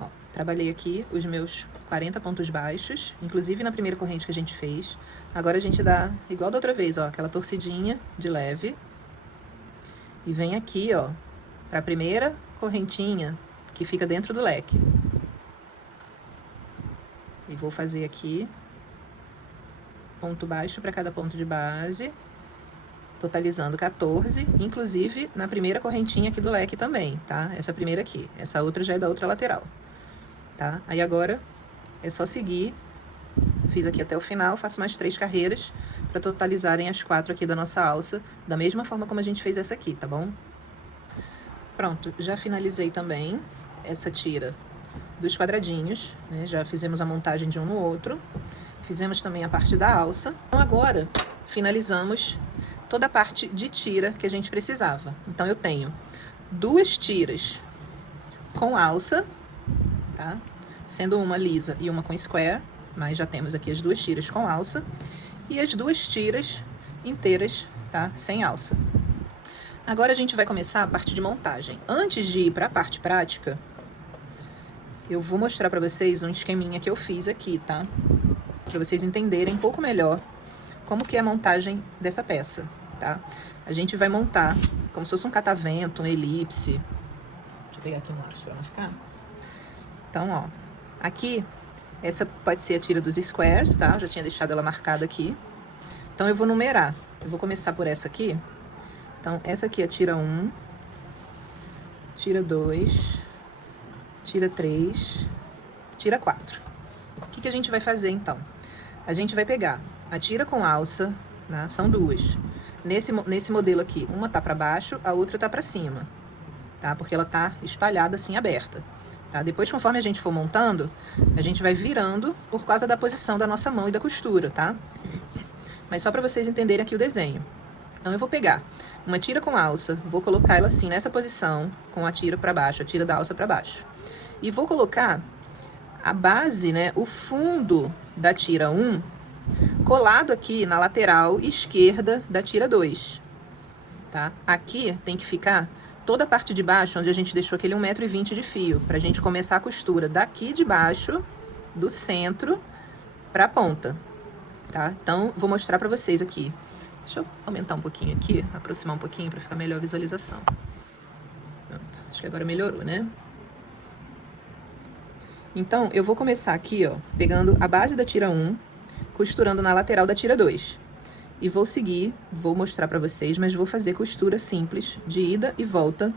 Ó, trabalhei aqui os meus 40 pontos baixos, inclusive na primeira corrente que a gente fez. Agora a gente dá, igual da outra vez, ó, aquela torcidinha de leve. E vem aqui, ó, para a primeira correntinha que fica dentro do leque. E vou fazer aqui ponto baixo para cada ponto de base, totalizando 14, inclusive na primeira correntinha aqui do leque também, tá? Essa primeira aqui, essa outra já é da outra lateral, tá? Aí agora é só seguir, fiz aqui até o final, faço mais 3 carreiras para totalizarem as 4 aqui da nossa alça, da mesma forma como a gente fez essa aqui, tá bom? Pronto, já finalizei também essa tira dos quadradinhos, né? Já fizemos a montagem de um no outro, fizemos também a parte da alça. Então agora finalizamos toda a parte de tira que a gente precisava. Então eu tenho 2 tiras com alça, tá? Sendo uma lisa e uma com square, mas já temos aqui as 2 tiras com alça e as 2 tiras inteiras, tá? Sem alça. Agora a gente vai começar a parte de montagem. Antes de ir para a parte prática, eu vou mostrar para vocês um esqueminha que eu fiz aqui, tá? Para vocês entenderem um pouco melhor como que é a montagem dessa peça, tá? A gente vai montar como se fosse um catavento, um elipse. Deixa eu pegar aqui um lápis para marcar. Então, ó, aqui, essa pode ser a tira dos squares, tá? Eu já tinha deixado ela marcada aqui. Então, eu vou numerar. Eu vou começar por essa aqui. Então, essa aqui é a tira 1, tira 2... tira 3, tira 4. O que a gente vai fazer, então? A gente vai pegar a tira com alça, né? São 2. Nesse modelo aqui, uma tá pra baixo, a outra tá pra cima, tá? Porque ela tá espalhada assim, aberta, tá? Depois, conforme a gente for montando, a gente vai virando por causa da posição da nossa mão e da costura, tá? Mas só para vocês entenderem aqui o desenho. Então, eu vou pegar uma tira com alça, vou colocar ela assim, nessa posição, com a tira para baixo, a tira da alça para baixo. E vou colocar a base, né, o fundo da tira 1, colado aqui na lateral esquerda da tira 2, tá? Aqui tem que ficar toda a parte de baixo, onde a gente deixou aquele 1,20 m de fio, pra gente começar a costura daqui de baixo, do centro, pra ponta, tá? Então, vou mostrar pra vocês aqui. Deixa eu aumentar um pouquinho aqui, aproximar um pouquinho pra ficar melhor a visualização. Pronto, acho que agora melhorou, né? Então, eu vou começar aqui, ó, pegando a base da tira 1, costurando na lateral da tira 2. E vou seguir, vou mostrar pra vocês, mas vou fazer costura simples, de ida e volta,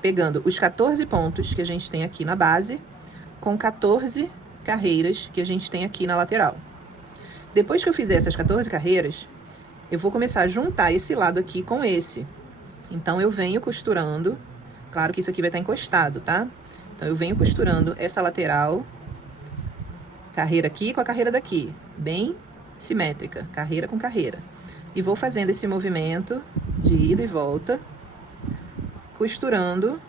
pegando os 14 pontos que a gente tem aqui na base, com 14 carreiras que a gente tem aqui na lateral. Depois que eu fizer essas 14 carreiras, eu vou começar a juntar esse lado aqui com esse. Então, eu venho costurando, claro que isso aqui vai estar encostado, tá? Então, eu venho costurando essa lateral, carreira aqui com a carreira daqui, bem simétrica, carreira com carreira. E vou fazendo esse movimento de ida e volta, costurando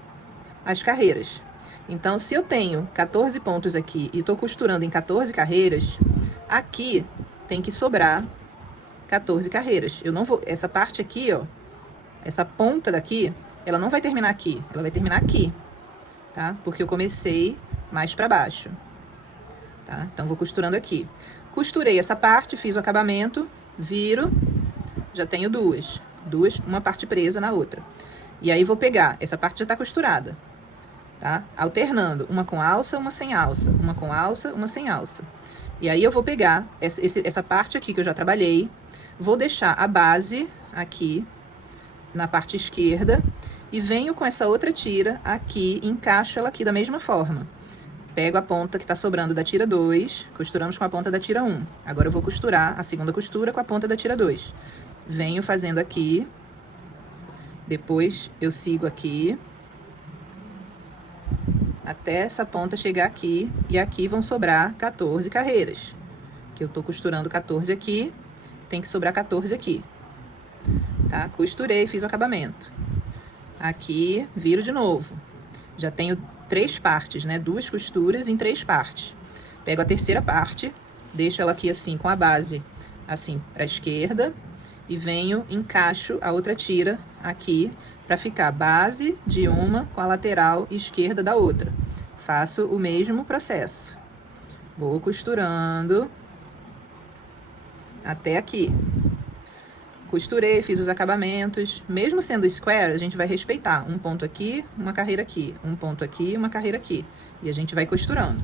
as carreiras. Então, se eu tenho 14 pontos aqui e tô costurando em 14 carreiras, aqui tem que sobrar 14 carreiras. Eu não vou, essa parte aqui, ó, essa ponta daqui, ela não vai terminar aqui, ela vai terminar aqui, tá? Porque eu comecei mais pra baixo, tá? Então, vou costurando aqui. Costurei essa parte, fiz o acabamento, viro, já tenho duas, uma parte presa na outra. E aí, vou pegar, essa parte já tá costurada, tá? Alternando, uma com alça, uma sem alça, uma com alça, uma sem alça. E aí, eu vou pegar essa parte aqui que eu já trabalhei, vou deixar a base aqui, na parte esquerda, e venho com essa outra tira aqui, encaixo ela aqui da mesma forma. Pego a ponta que tá sobrando da tira 2, costuramos com a ponta da tira 1. Agora eu vou costurar a segunda costura com a ponta da tira 2. Venho fazendo aqui, depois eu sigo aqui, até essa ponta chegar aqui, e aqui vão sobrar 14 carreiras. Que eu tô costurando 14 aqui, tem que sobrar 14 aqui. Tá? Costurei, fiz o acabamento. Aqui, viro de novo. Já tenho 3 partes, né? 2 costuras em 3 partes. Pego a terceira parte, deixo ela aqui assim, com a base assim, pra esquerda, e venho, encaixo a outra tira aqui, pra ficar base de uma com a lateral esquerda da outra. Faço o mesmo processo. Vou costurando até aqui. Costurei, fiz os acabamentos. Mesmo sendo square, a gente vai respeitar um ponto aqui, uma carreira aqui, um ponto aqui, uma carreira aqui. E a gente vai costurando.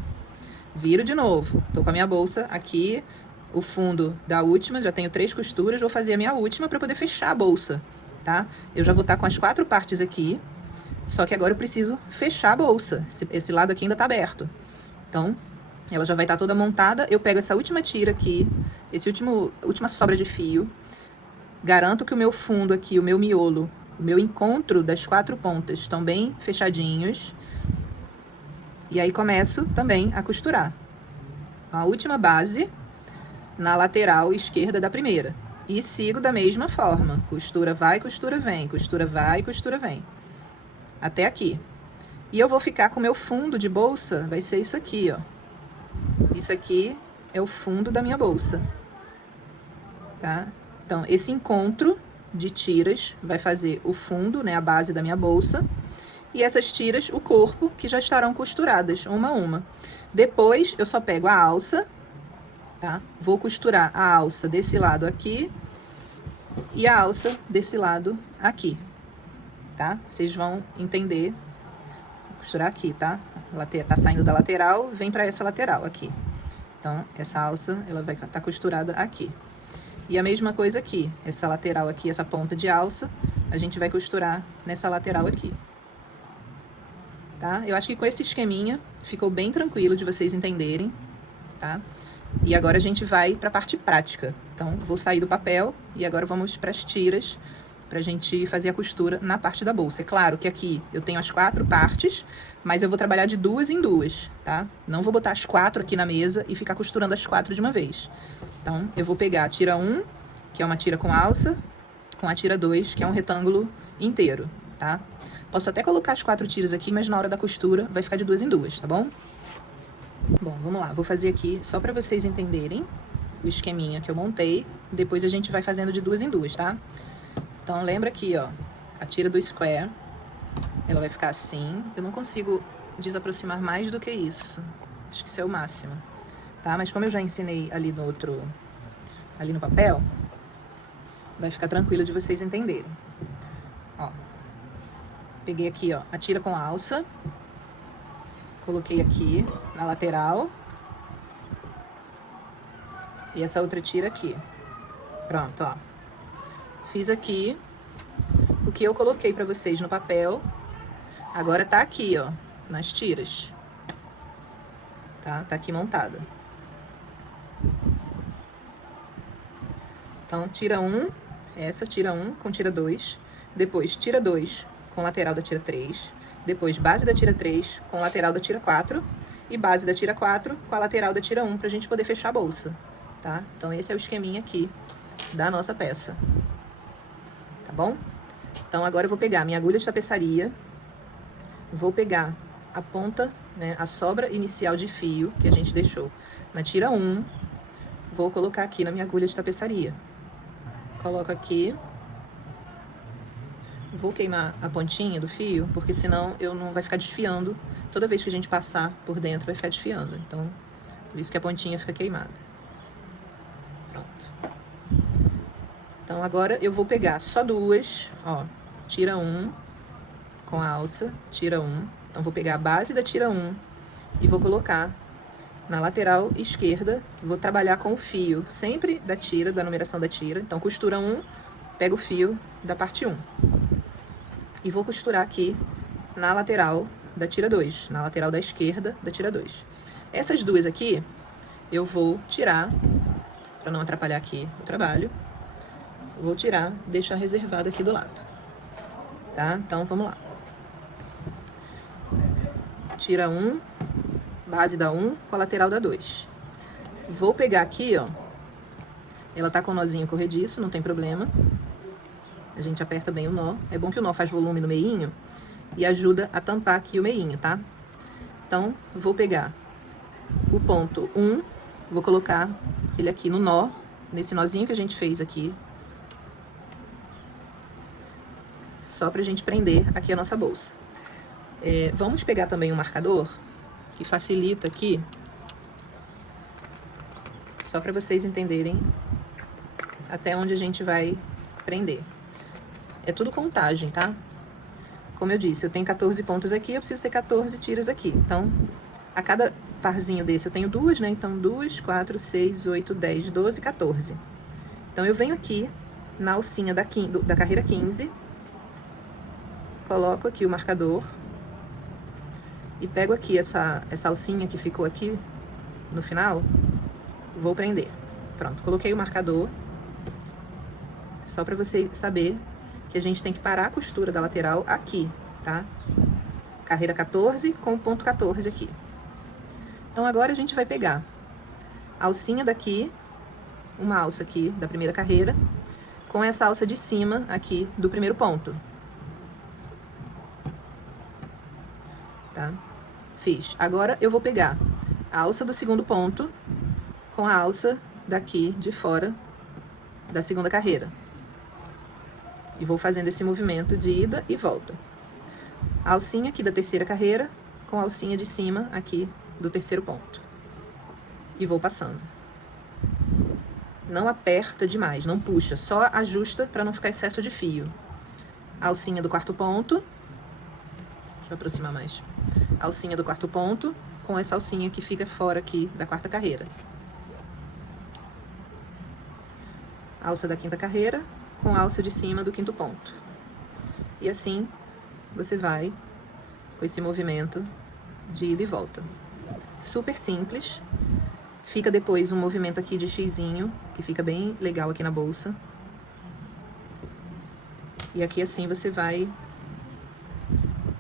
Viro de novo. Tô com a minha bolsa aqui, o fundo da última, já tenho 3 costuras, vou fazer a minha última para poder fechar a bolsa, tá? Eu já vou estar com as 4 partes aqui, só que agora eu preciso fechar a bolsa. Esse lado aqui ainda tá aberto. Então, ela já vai estar toda montada. Eu pego essa última tira aqui, última sobra de fio. Garanto que o meu fundo aqui, o meu miolo, o meu encontro das 4 pontas estão bem fechadinhos. E aí, começo também a costurar a última base na lateral esquerda da primeira. E sigo da mesma forma. Costura vai, costura vem. Costura vai, costura vem. Até aqui. E eu vou ficar com o meu fundo de bolsa, vai ser isso aqui, ó. Isso aqui é o fundo da minha bolsa. Tá? Então, esse encontro de tiras vai fazer o fundo, né, a base da minha bolsa. E essas tiras, o corpo, que já estarão costuradas, uma a uma. Depois, eu só pego a alça, tá? Vou costurar a alça desse lado aqui e a alça desse lado aqui, tá? Vocês vão entender. Vou costurar aqui, tá? Tá saindo da lateral, vem pra essa lateral aqui. Então, essa alça, ela vai estar costurada aqui. E a mesma coisa aqui, essa lateral aqui, essa ponta de alça, a gente vai costurar nessa lateral aqui. Tá? Eu acho que com esse esqueminha ficou bem tranquilo de vocês entenderem, tá? E agora a gente vai para a parte prática. Então, vou sair do papel e agora vamos para as tiras pra gente fazer a costura na parte da bolsa. É claro que aqui eu tenho as 4 partes, mas eu vou trabalhar de 2 em 2, tá? Não vou botar as 4 aqui na mesa e ficar costurando as 4 de uma vez. Então, eu vou pegar a tira 1, que é uma tira com alça, com a tira 2, que é um retângulo inteiro, tá? Posso até colocar as 4 tiras aqui, mas na hora da costura vai ficar de 2 em 2, tá bom? Bom, vamos lá. Vou fazer aqui só pra vocês entenderem o esqueminha que eu montei. Depois a gente vai fazendo de 2 em 2, tá? Então, lembra aqui, ó, a tira do square, ela vai ficar assim. Eu não consigo desaproximar mais do que isso. Acho que isso é o máximo, tá? Mas como eu já ensinei ali no papel, vai ficar tranquilo de vocês entenderem. Ó, peguei aqui, ó, a tira com alça, coloquei aqui na lateral e essa outra tira aqui. Pronto, ó. Fiz aqui o que eu coloquei pra vocês no papel. Agora tá aqui, ó, nas tiras. Tá? Tá aqui montada. Então, tira 1, essa tira 1 com tira 2. Depois, tira 2 com lateral da tira 3. Depois, base da tira 3 com lateral da tira 4. E base da tira 4 com a lateral da tira 1 pra gente poder fechar a bolsa, tá? Então, esse é o esqueminha aqui da nossa peça. Tá bom? Então, agora eu vou pegar a minha agulha de tapeçaria, vou pegar a ponta, né, a sobra inicial de fio que a gente deixou na tira 1, vou colocar aqui na minha agulha de tapeçaria. Coloco aqui, vou queimar a pontinha do fio, porque senão eu não vai ficar desfiando, toda vez que a gente passar por dentro vai ficar desfiando, então, por isso que a pontinha fica queimada. Pronto. Então, agora eu vou pegar só 2, ó, tira 1 com a alça, tira 1. Então, vou pegar a base da tira 1 e vou colocar na lateral esquerda. Vou trabalhar com o fio sempre da tira, da numeração da tira. Então, costura 1, pego o fio da parte 1. E vou costurar aqui na lateral da tira 2, na lateral da esquerda da tira 2. Essas duas aqui, eu vou tirar, para não atrapalhar aqui o trabalho. Vou tirar, deixar reservado aqui do lado, tá? Então, vamos lá. Tira 1, base da 1 com a lateral da 2. Vou pegar aqui, ó, ela tá com o nozinho corrediço, não tem problema. A gente aperta bem o nó. É bom que o nó faz volume no meinho e ajuda a tampar aqui o meinho, tá? Então, vou pegar o ponto 1, vou colocar ele aqui no nó, nesse nozinho que a gente fez aqui, só pra gente prender aqui a nossa bolsa. Vamos pegar também um marcador, que facilita aqui, só pra vocês entenderem até onde a gente vai prender. É tudo contagem, tá? Como eu disse, eu tenho 14 pontos aqui, eu preciso ter 14 tiras aqui. Então, a cada parzinho desse eu tenho 2, né? Então, 2, 4, 6, 8, 10, 12, 14. Então, eu venho aqui na alcinha da carreira 15, coloco aqui o marcador e pego aqui essa alcinha que ficou aqui no final, vou prender. Pronto, coloquei o marcador, só pra você saber que a gente tem que parar a costura da lateral aqui, tá? Carreira 14 com o ponto 14 aqui. Então, agora a gente vai pegar a alcinha daqui, uma alça aqui da primeira carreira, com essa alça de cima aqui do primeiro ponto. Tá? Fiz. Agora, eu vou pegar a alça do segundo ponto com a alça daqui de fora da segunda carreira. E vou fazendo esse movimento de ida e volta. A alcinha aqui da terceira carreira com a alcinha de cima aqui do terceiro ponto. E vou passando. Não aperta demais, não puxa, só ajusta para não ficar excesso de fio. A alcinha do quarto ponto. Deixa eu aproximar mais. A alcinha do quarto ponto com essa alcinha que fica fora aqui da quarta carreira. Alça da quinta carreira com a alça de cima do quinto ponto. E assim você vai com esse movimento de ida e volta. Super simples. Fica depois um movimento aqui de xizinho, que fica bem legal aqui na bolsa. E aqui assim você vai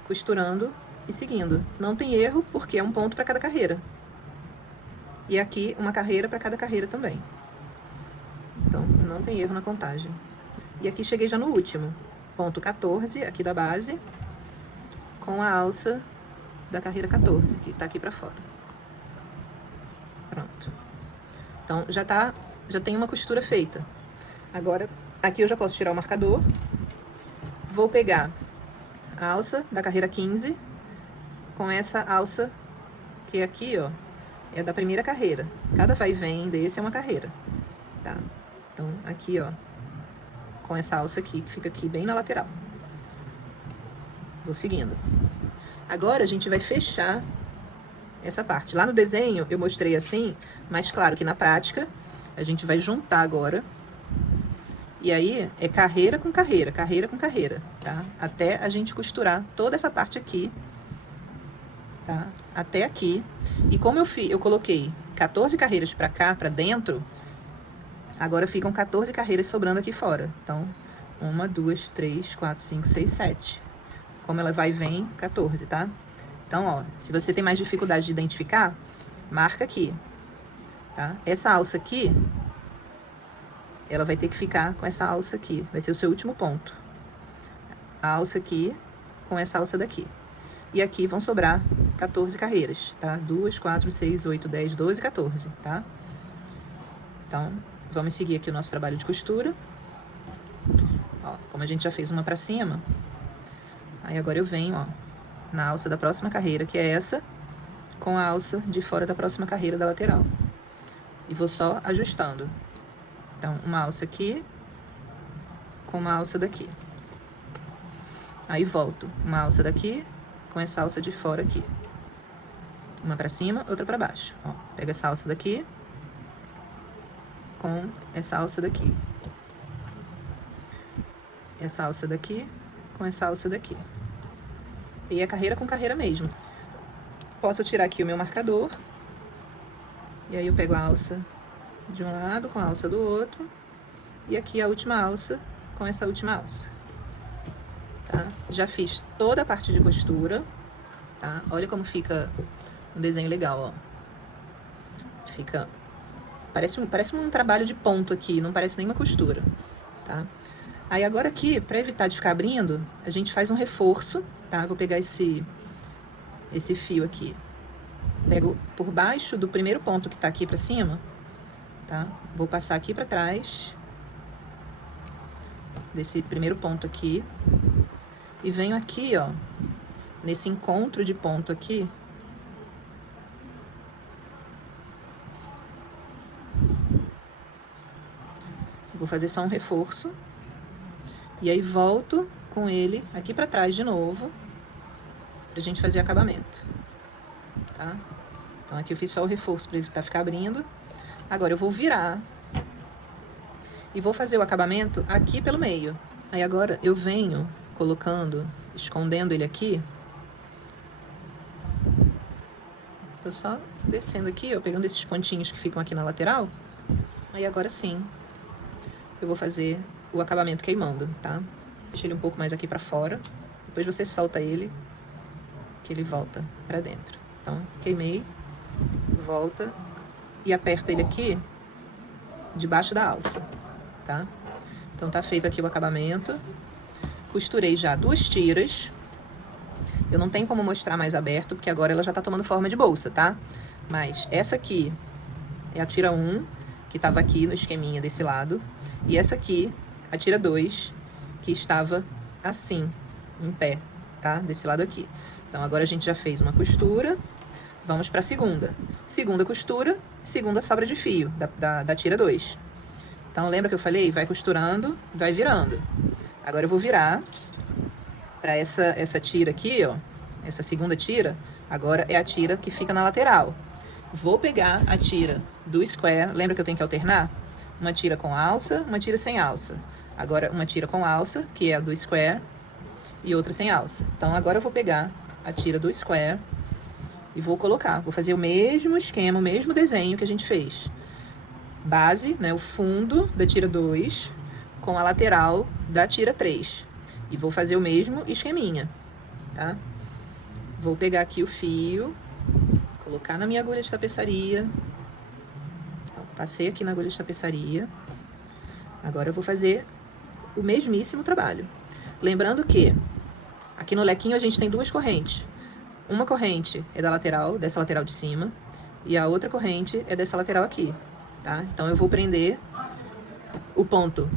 costurando e seguindo. Não tem erro, porque é um ponto para cada carreira. E aqui uma carreira para cada carreira também. Então, não tem erro na contagem. E aqui cheguei já no último. Ponto 14, aqui da base, com a alça da carreira 14, que tá aqui pra fora. Pronto. Então, já tem uma costura feita. Agora, aqui eu já posso tirar o marcador. Vou pegar a alça da carreira 15 com essa alça que aqui, ó, é da primeira carreira. Cada vai e vem desse é uma carreira, tá? Então, aqui, ó, com essa alça aqui, que fica aqui bem na lateral. Vou seguindo. Agora, a gente vai fechar essa parte. Lá no desenho, eu mostrei assim, mas claro que na prática, a gente vai juntar agora. E aí, é carreira com carreira, tá? Até a gente costurar toda essa parte aqui, tá? Até aqui. E como eu coloquei 14 carreiras pra cá, pra dentro, agora ficam 14 carreiras sobrando aqui fora. Então, 1, 2, 3, 4, 5, 6, 7. Como ela vai e vem, 14, tá? Então, ó, se você tem mais dificuldade de identificar, marca aqui, tá? Essa alça aqui, ela vai ter que ficar com essa alça aqui. Vai ser o seu último ponto. A alça aqui com essa alça daqui. E aqui vão sobrar 14 carreiras, tá? 2, 4, 6, 8, 10, 12, 14, tá? Então, vamos seguir aqui o nosso trabalho de costura. Ó, como a gente já fez uma pra cima, aí agora eu venho, ó, na alça da próxima carreira, que é essa, com a alça de fora da próxima carreira da lateral. E vou só ajustando. Então, uma alça aqui, com uma alça daqui. Aí volto, uma alça daqui, com essa alça de fora aqui. Uma pra cima, outra pra baixo. Ó, pega essa alça daqui, com essa alça daqui. Essa alça daqui, com essa alça daqui. E é carreira com carreira mesmo. Posso tirar aqui o meu marcador. E aí eu pego a alça de um lado com a alça do outro. E aqui a última alça com essa última alça. Tá? Já fiz toda a parte de costura, tá? Olha como fica um desenho legal, ó. Fica... Parece um trabalho de ponto aqui, não parece nenhuma costura, tá? Aí agora aqui, pra evitar de ficar abrindo, a gente faz um reforço, tá? Vou pegar esse fio aqui. Pego por baixo do primeiro ponto que tá aqui pra cima, tá? Vou passar aqui pra trás desse primeiro ponto aqui. E venho aqui, ó, nesse encontro de ponto aqui. Vou fazer só um reforço. E aí volto com ele aqui pra trás de novo, pra gente fazer acabamento, tá? Então aqui eu fiz só o reforço pra evitar ficar abrindo. Agora eu vou virar e vou fazer o acabamento aqui pelo meio. Aí agora eu venho colocando, escondendo ele aqui. Tô só descendo aqui, ó, pegando esses pontinhos que ficam aqui na lateral. Aí agora sim, eu vou fazer o acabamento queimando, tá? Deixa ele um pouco mais aqui pra fora. Depois você solta ele, que ele volta pra dentro. Então, queimei, volta e aperta ele aqui debaixo da alça, tá? Então, tá feito aqui o acabamento. Costurei já 2 tiras. Eu não tenho como mostrar mais aberto, porque agora ela já tá tomando forma de bolsa, tá? Mas essa aqui é a tira 1, que tava aqui no esqueminha desse lado. E essa aqui, a tira 2, que estava assim, em pé, tá? Desse lado aqui. Então, agora a gente já fez uma costura. Vamos pra segunda. Segunda costura, segunda sobra de fio da tira 2. Então, lembra que eu falei? Vai costurando, vai virando. Agora eu vou virar pra essa tira aqui, ó. Essa segunda tira, agora é a tira que fica na lateral. Vou pegar a tira do square. Lembra que eu tenho que alternar? Uma tira com alça, uma tira sem alça. Agora, uma tira com alça, que é a do square, e outra sem alça. Então, agora eu vou pegar a tira do square e vou colocar. Vou fazer o mesmo esquema, o mesmo desenho que a gente fez. Base, né, o fundo da tira 2 com a lateral da tira 3. E vou fazer o mesmo esqueminha, tá? Vou pegar aqui o fio, colocar na minha agulha de tapeçaria. Então, passei aqui na agulha de tapeçaria. Agora eu vou fazer o mesmíssimo trabalho. Lembrando que aqui no lequinho a gente tem duas correntes. Uma corrente é da lateral, dessa lateral de cima, e a outra corrente é dessa lateral aqui, tá? Então eu vou prender o ponto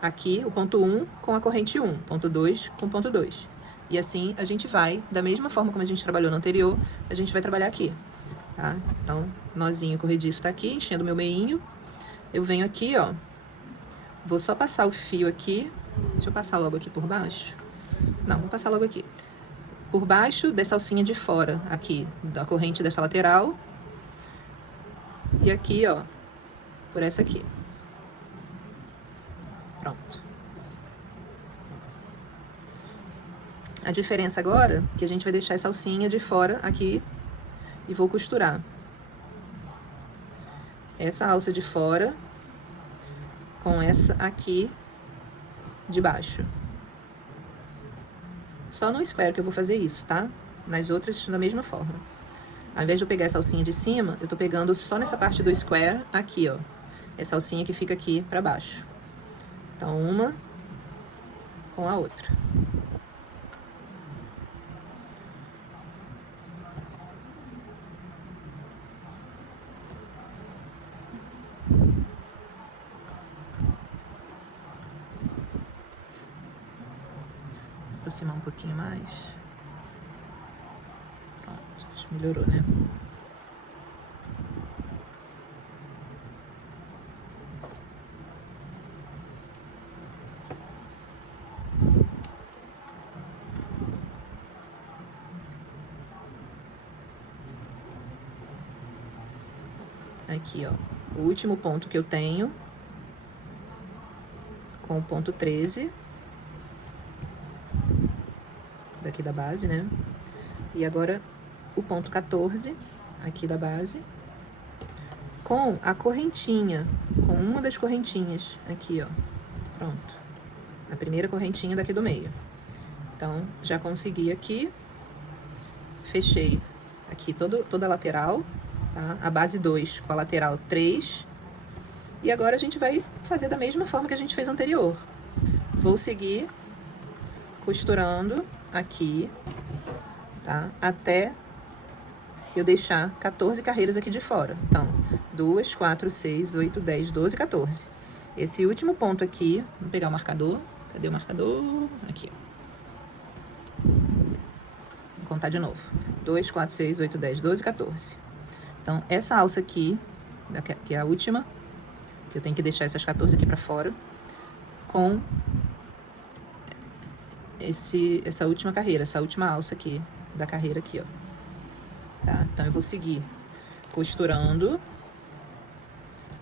aqui, o ponto 1 com a corrente 1, ponto 2 com ponto 2. E assim a gente vai, da mesma forma como a gente trabalhou no anterior, a gente vai trabalhar aqui, tá? Então, nozinho corrediço tá aqui, enchendo meu meinho. Eu venho aqui, ó, vou só passar o fio aqui. Deixa eu passar logo aqui por baixo. Não, vou passar logo aqui. Por baixo dessa alcinha de fora, aqui, da corrente dessa lateral. E aqui, ó, por essa aqui. Pronto. A diferença agora é que a gente vai deixar essa alcinha de fora aqui e vou costurar essa alça de fora com essa aqui de baixo. Só no square que eu vou fazer isso, tá? Nas outras, da mesma forma. Ao invés de eu pegar essa alcinha de cima, eu tô pegando só nessa parte do square aqui, ó. Essa alcinha que fica aqui pra baixo. Então, uma com a outra. Aproximar um pouquinho mais. Pronto, acho que melhorou, né? Aqui, ó, o último ponto que eu tenho com o ponto 13 daqui da base, né? E agora o ponto 14 aqui da base com a correntinha, com uma das correntinhas aqui, ó. Pronto. A primeira correntinha daqui do meio. Então, já consegui aqui. Fechei aqui toda a lateral, tá? A base 2 com a lateral 3. E agora a gente vai fazer da mesma forma que a gente fez anterior. Vou seguir costurando aqui, tá? Até eu deixar 14 carreiras aqui de fora. Então, 2, 4, 6, 8, 10, 12, 14. Esse último ponto aqui, vou pegar o marcador. Cadê o marcador? Aqui. Vou contar de novo. 2, 4, 6, 8, 10, 12, 14. Então, essa alça aqui, que é a última, que eu tenho que deixar essas 14 aqui pra fora, com essa última carreira, essa última alça aqui, da carreira aqui, ó. Tá? Então, eu vou seguir costurando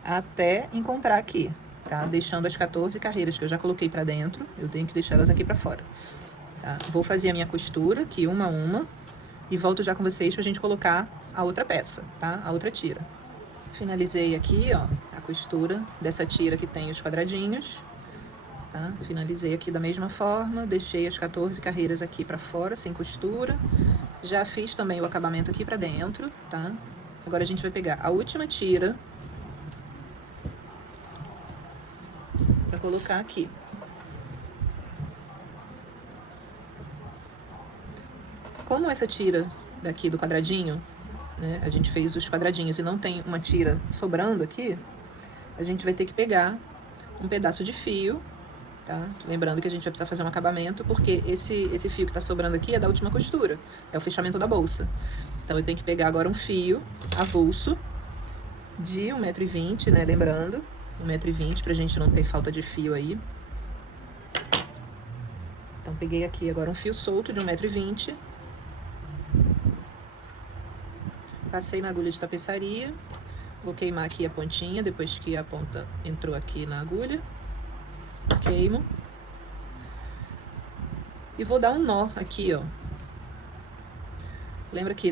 até encontrar aqui, tá? Deixando as 14 carreiras que eu já coloquei pra dentro, eu tenho que deixar elas aqui pra fora. Tá? Vou fazer a minha costura aqui, uma a uma, e volto já com vocês pra gente colocar a outra peça, tá? A outra tira. Finalizei aqui, ó, a costura dessa tira que tem os quadradinhos. Tá? Finalizei aqui da mesma forma, deixei as 14 carreiras aqui pra fora, sem costura. Já fiz também o acabamento aqui pra dentro, tá? Agora a gente vai pegar a última tira pra colocar aqui. Como essa tira daqui do quadradinho, né, a gente fez os quadradinhos e não tem uma tira sobrando aqui, a gente vai ter que pegar um pedaço de fio, tá? Lembrando que a gente vai precisar fazer um acabamento, porque esse fio que tá sobrando aqui é da última costura, é o fechamento da bolsa. Então, eu tenho que pegar agora um fio avulso de 1,20 m, né? Lembrando, 1,20 m, pra gente não ter falta de fio aí. Então, peguei aqui agora um fio solto de 1,20 m. Passei na agulha de tapeçaria. Vou queimar aqui a pontinha, depois que a ponta entrou aqui na agulha. Queimo. E vou dar um nó aqui, ó. Lembra que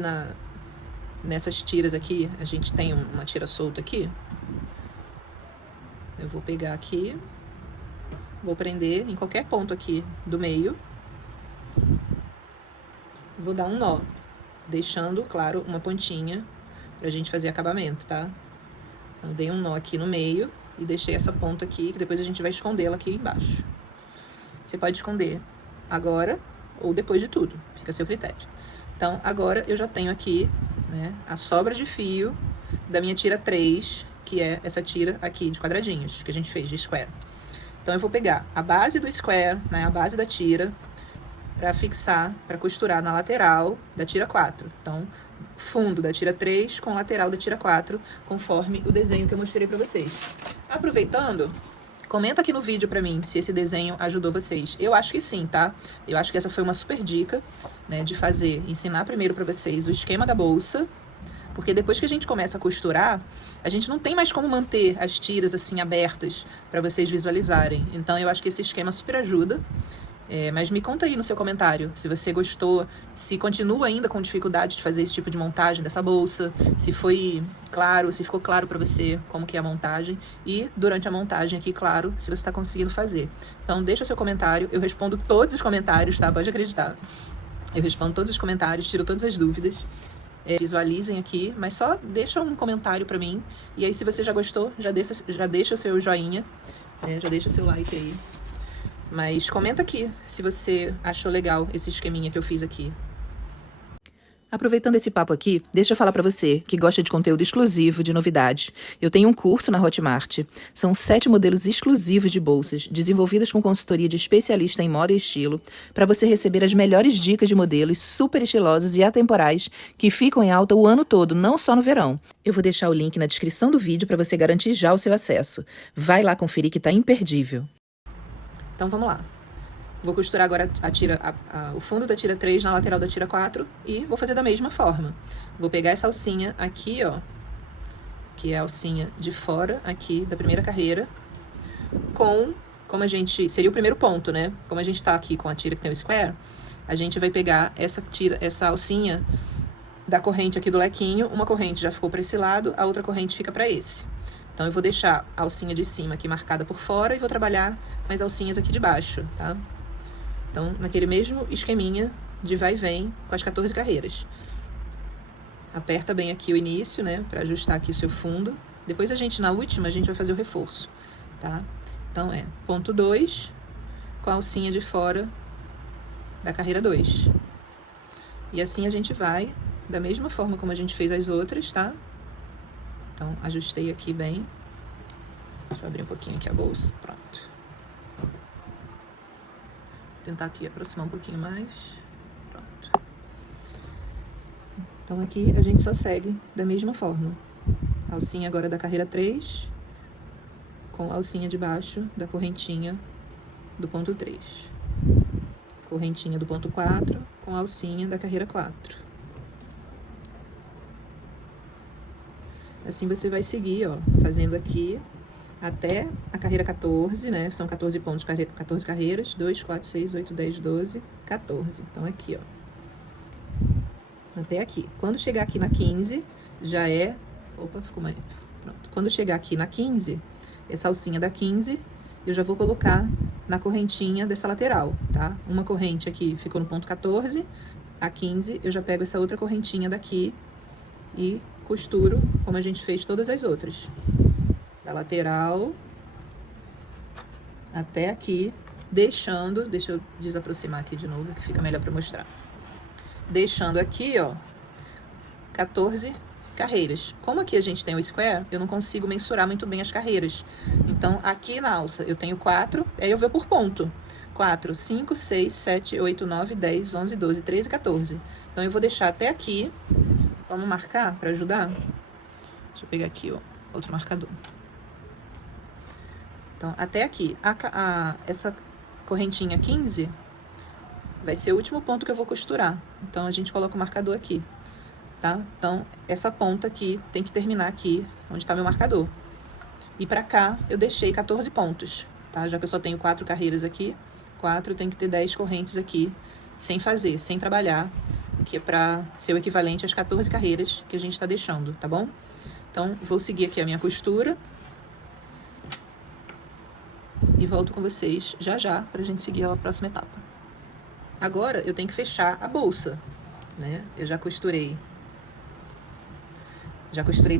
nessas tiras aqui, a gente tem uma tira solta aqui? Eu vou pegar aqui, Vou prender em qualquer ponto aqui do meio. Vou dar um nó, deixando, claro, uma pontinha pra gente fazer acabamento, tá? Então, dei um nó aqui no meio e deixei essa ponta aqui, que depois a gente vai escondê-la aqui embaixo. Você pode esconder agora ou depois de tudo, fica a seu critério. Então, agora eu já tenho aqui, né, a sobra de fio da minha tira 3, que é essa tira aqui de quadradinhos, que a gente fez de square. Então, eu vou pegar a base do square, né, a base da tira, para fixar, para costurar na lateral da tira 4. Então, fundo da tira 3 com lateral da tira 4, conforme o desenho que eu mostrei para vocês. Aproveitando, comenta aqui no vídeo pra mim se esse desenho ajudou vocês. Eu acho que sim, tá? Eu acho que essa foi uma super dica, né, de ensinar primeiro pra vocês o esquema da bolsa, porque depois que a gente começa a costurar, a gente não tem mais como manter as tiras assim abertas pra vocês visualizarem. Então eu acho que esse esquema super ajuda. Mas me conta aí no seu comentário se você gostou, se continua ainda com dificuldade de fazer esse tipo de montagem dessa bolsa, se foi claro, se ficou claro pra você como que é a montagem e durante a montagem aqui, claro, se você tá conseguindo fazer. Então deixa seu comentário, eu respondo todos os comentários, tá? Pode acreditar. Eu respondo todos os comentários, tiro todas as dúvidas. Visualizem aqui, mas só deixa um comentário pra mim. E aí se você já gostou, já deixa o seu joinha, já deixa seu like aí. Mas comenta aqui se você achou legal esse esqueminha que eu fiz aqui. Aproveitando esse papo aqui, deixa eu falar pra você que gosta de conteúdo exclusivo, de novidades. Eu tenho um curso na Hotmart. São 7 modelos exclusivos de bolsas, desenvolvidas com consultoria de especialista em moda e estilo, para você receber as melhores dicas de modelos super estilosos e atemporais que ficam em alta o ano todo, não só no verão. Eu vou deixar o link na descrição do vídeo para você garantir já o seu acesso. Vai lá conferir que tá imperdível. Então vamos lá. Vou costurar agora o fundo da tira 3 na lateral da tira 4 e vou fazer da mesma forma. Vou pegar essa alcinha aqui, ó, que é a alcinha de fora aqui da primeira carreira, como a gente, seria o primeiro ponto, né? Como a gente tá aqui com a tira que tem o square, a gente vai pegar essa alcinha da corrente aqui do lequinho, uma corrente já ficou para esse lado, a outra corrente fica para esse. Então, eu vou deixar a alcinha de cima aqui marcada por fora e vou trabalhar com as alcinhas aqui de baixo, tá? Então, naquele mesmo esqueminha de vai e vem com as 14 carreiras. Aperta bem aqui o início, né, para ajustar aqui o seu fundo. Depois na última, a gente vai fazer o reforço, tá? Então, ponto 2 com a alcinha de fora da carreira 2. E assim a gente vai, da mesma forma como a gente fez as outras, tá? Então, ajustei aqui bem. Deixa eu abrir um pouquinho aqui a bolsa. Pronto. Vou tentar aqui aproximar um pouquinho mais. Pronto. Então, aqui a gente só segue da mesma forma. Alcinha agora da carreira 3, com a alcinha de baixo da correntinha do ponto 3. Correntinha do ponto 4, com a alcinha da carreira 4. Assim você vai seguir, ó, fazendo aqui até a carreira 14, né? São 14 pontos, 14 carreiras, 2, 4, 6, 8, 10, 12, 14. Então, aqui, ó. Até aqui. Quando chegar aqui na 15, já é... Opa, ficou mais... Pronto. Quando chegar aqui na 15, essa alcinha da 15, eu já vou colocar na correntinha dessa lateral, tá? Uma corrente aqui ficou no ponto 14, a 15, eu já pego essa outra correntinha daqui e costuro como a gente fez todas as outras. Da lateral até aqui, deixando... Deixa eu desaproximar aqui de novo, que fica melhor pra mostrar. Deixando aqui, ó, 14 carreiras. Como aqui a gente tem o square, eu não consigo mensurar muito bem as carreiras. Então, aqui na alça eu tenho 4, aí eu vou por ponto. 4, 5, 6, 7, 8, 9, 10, 11, 12, 13, 14. Então, eu vou deixar até aqui. Vamos marcar para ajudar? Deixa eu pegar aqui, ó, outro marcador. Então, até aqui. Essa correntinha 15 vai ser o último ponto que eu vou costurar. Então, a gente coloca o marcador aqui, tá? Então, essa ponta aqui tem que terminar aqui, onde está meu marcador. E pra cá, eu deixei 14 pontos, tá? Já que eu só tenho 4 carreiras aqui, 4, eu tenho que ter 10 correntes aqui, sem fazer, sem trabalhar, que é pra ser o equivalente às 14 carreiras que a gente tá deixando, tá bom? Então, vou seguir aqui a minha costura. e volto com vocês já já pra gente seguir a próxima etapa. Agora eu tenho que fechar a bolsa, né? Eu já costurei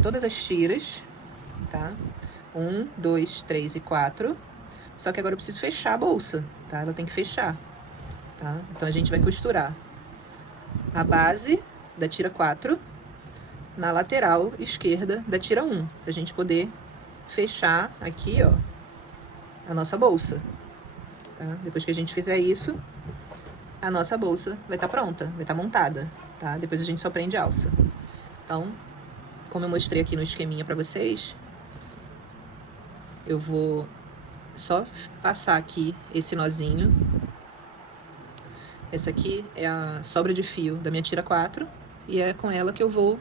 todas as tiras, tá? 1, 2, 3 e 4. Só que agora eu preciso fechar a bolsa, tá? Ela tem que fechar, tá? Então a gente vai costurar a base da tira 4 na lateral esquerda da tira 1, pra gente poder fechar aqui, ó, a nossa bolsa, tá? Depois que a gente fizer isso, a nossa bolsa vai estar pronta, vai estar montada, tá? Depois a gente só prende a alça. Então, como eu mostrei aqui no esqueminha pra vocês, eu vou só passar aqui esse nozinho. Essa aqui é a sobra de fio da minha tira 4 e é com ela que eu vou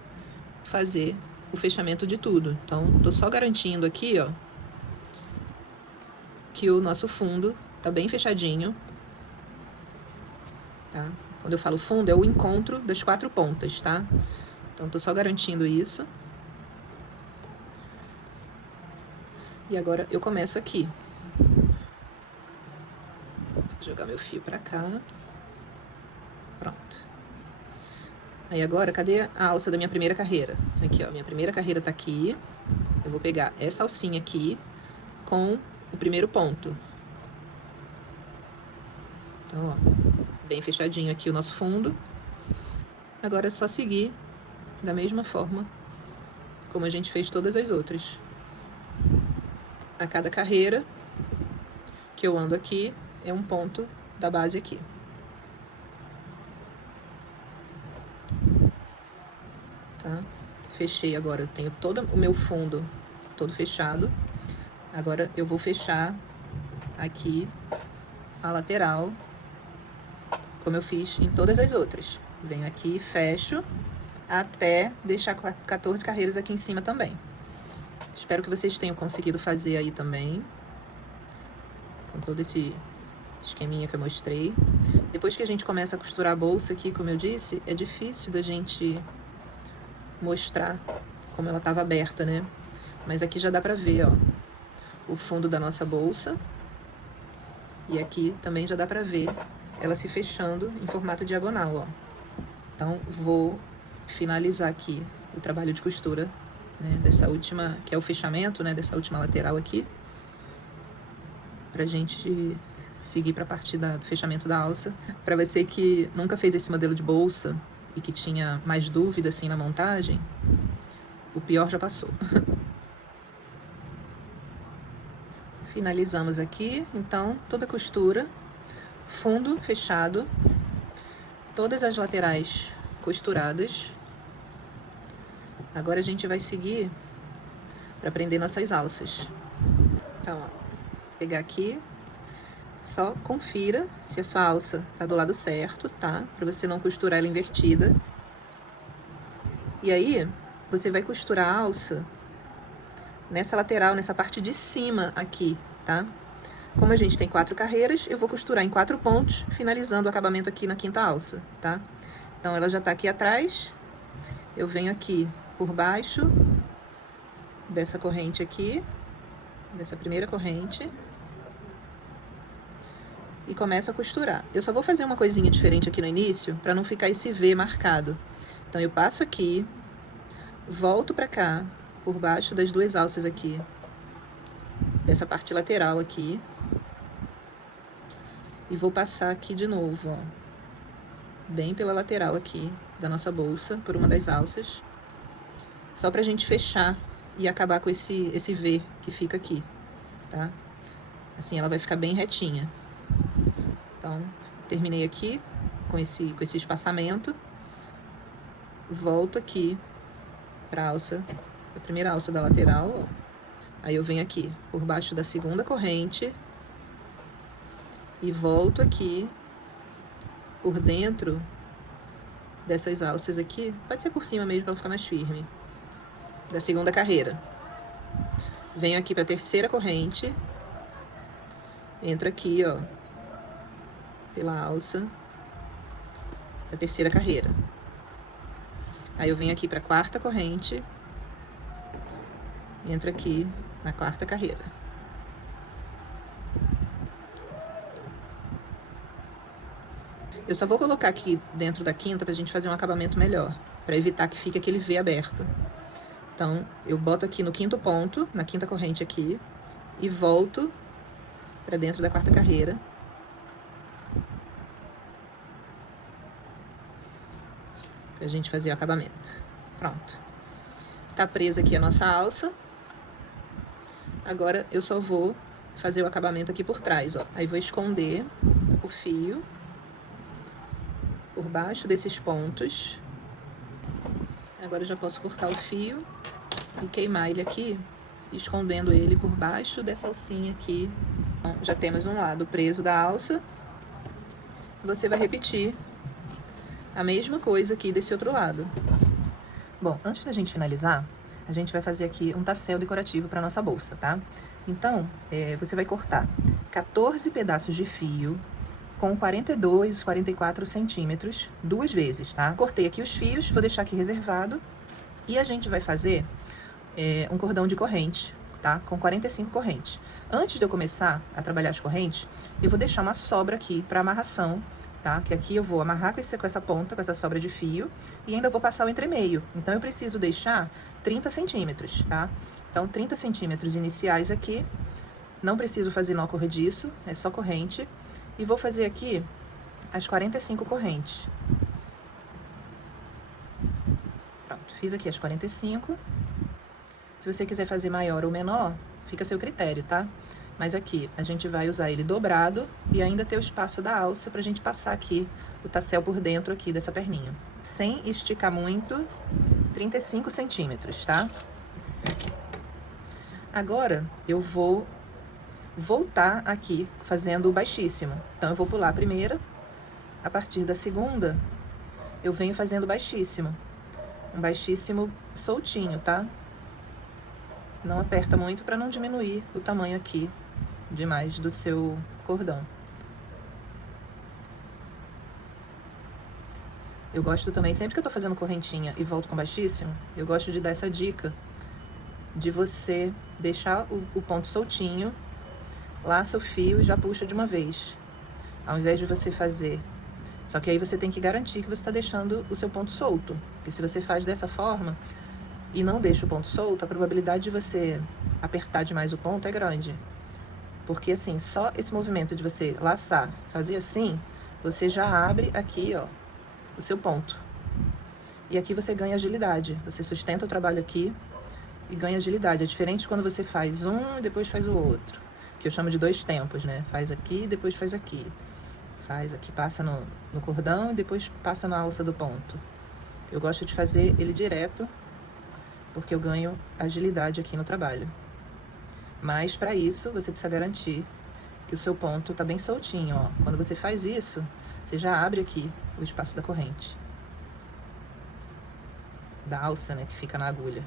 fazer o fechamento de tudo. Então, tô só garantindo aqui, ó, que o nosso fundo tá bem fechadinho, tá? Quando eu falo fundo, é o encontro das 4 pontas, tá? Então, tô só garantindo isso. E agora eu começo aqui. Vou jogar meu fio pra cá. Pronto. Aí agora, cadê a alça da minha primeira carreira? Aqui, ó, minha primeira carreira tá aqui. Eu vou pegar essa alcinha aqui com o primeiro ponto. Então, ó, bem fechadinho aqui o nosso fundo. Agora é só seguir da mesma forma como a gente fez todas as outras. A cada carreira que eu ando aqui é um ponto da base aqui. Tá? Fechei agora, eu tenho todo o meu fundo todo fechado. Agora eu vou fechar aqui a lateral, como eu fiz em todas as outras. Venho aqui e fecho até deixar 14 carreiras aqui em cima também. Espero que vocês tenham conseguido fazer aí também, com todo esse esqueminha que eu mostrei. Depois que a gente começa a costurar a bolsa aqui, como eu disse, é difícil da gente mostrar como ela estava aberta, né? Mas aqui já dá pra ver, ó, o fundo da nossa bolsa. E aqui também já dá pra ver ela se fechando em formato diagonal, ó. Então, vou finalizar aqui o trabalho de costura, né, dessa última, que é o fechamento, né, dessa última lateral aqui, pra gente seguir pra parte do fechamento da alça. Pra você que nunca fez esse modelo de bolsa e que tinha mais dúvida, assim, na montagem, o pior já passou. Finalizamos aqui, então, toda a costura, fundo fechado, todas as laterais costuradas. Agora a gente vai seguir para prender nossas alças. Então, ó, pegar aqui, só confira se a sua alça tá do lado certo, tá? Para você não costurar ela invertida. E aí, você vai costurar a alça nessa lateral, nessa parte de cima aqui, tá? Como a gente tem 4 carreiras, eu vou costurar em 4 pontos, finalizando o acabamento aqui na quinta alça, tá? Então, ela já tá aqui atrás, eu venho aqui por baixo dessa corrente aqui, dessa primeira corrente, e começo a costurar. Eu só vou fazer uma coisinha diferente aqui no início, para não ficar esse V marcado. Então, eu passo aqui, volto pra cá, por baixo das 2 alças aqui, dessa parte lateral aqui, e vou passar aqui de novo, ó, bem pela lateral aqui da nossa bolsa, por uma das alças, só pra gente fechar e acabar com esse V que fica aqui, tá? Assim ela vai ficar bem retinha. Então, terminei aqui com esse espaçamento, volto aqui pra alça, a primeira alça da lateral, ó. Aí eu venho aqui por baixo da segunda corrente e volto aqui por dentro dessas alças aqui, pode ser por cima mesmo para ficar mais firme, da segunda carreira. Venho aqui para a terceira corrente, entro aqui, ó, pela alça da terceira carreira. Aí eu venho aqui para a quarta corrente, entro aqui na quarta carreira. Eu só vou colocar aqui dentro da quinta pra gente fazer um acabamento melhor, pra evitar que fique aquele V aberto. Então, eu boto aqui no quinto ponto, na quinta corrente aqui, e volto pra dentro da quarta carreira. Pra gente fazer o acabamento. Pronto. Tá presa aqui a nossa alça. Agora, eu só vou fazer o acabamento aqui por trás, ó. Aí, vou esconder o fio por baixo desses pontos. Agora, eu já posso cortar o fio e queimar ele aqui, escondendo ele por baixo dessa alcinha aqui. Então, já temos um lado preso da alça. Você vai repetir a mesma coisa aqui desse outro lado. Bom, antes da gente finalizar, a gente vai fazer aqui um tassel decorativo para nossa bolsa, tá? Então, você vai cortar 14 pedaços de fio com 42, 44 centímetros, 2 vezes, tá? Cortei aqui os fios, vou deixar aqui reservado. E a gente vai fazer um cordão de corrente, tá? Com 45 correntes. Antes de eu começar a trabalhar as correntes, eu vou deixar uma sobra aqui para amarração, tá? Que aqui eu vou amarrar com essa ponta, com essa sobra de fio, e ainda vou passar o entremeio. Então, eu preciso deixar 30 centímetros, tá? Então, 30 centímetros iniciais aqui. Não preciso fazer nó corrediço, é só corrente. E vou fazer aqui as 45 correntes. Pronto, fiz aqui as 45. Se você quiser fazer maior ou menor, fica a seu critério, tá? Mas aqui, a gente vai usar ele dobrado e ainda ter o espaço da alça pra gente passar aqui o tassel por dentro aqui dessa perninha. Sem esticar muito, 35 centímetros, tá? Agora, eu vou voltar aqui fazendo o baixíssimo. Então, eu vou pular a primeira, a partir da segunda, eu venho fazendo baixíssimo. Um baixíssimo soltinho, tá? Não aperta muito para não diminuir o tamanho aqui demais do seu cordão. Eu gosto também, sempre que eu tô fazendo correntinha e volto com baixíssimo, eu gosto de dar essa dica de você deixar o ponto soltinho, laça o fio e já puxa de uma vez, ao invés de você fazer. Só que aí você tem que garantir que você está deixando o seu ponto solto, porque se você faz dessa forma e não deixa o ponto solto, a probabilidade de você apertar demais o ponto é grande. Porque assim, só esse movimento de você laçar, fazer assim, você já abre aqui, ó, o seu ponto. E aqui você ganha agilidade, você sustenta o trabalho aqui e ganha agilidade. É diferente quando você faz um e depois faz o outro, que eu chamo de 2 tempos, né? Faz aqui e depois faz aqui. Faz aqui, passa no cordão e depois passa na alça do ponto. Eu gosto de fazer ele direto, porque eu ganho agilidade aqui no trabalho. Mas para isso, você precisa garantir que o seu ponto tá bem soltinho, ó. Quando você faz isso, você já abre aqui o espaço da corrente. Da alça, né, que fica na agulha.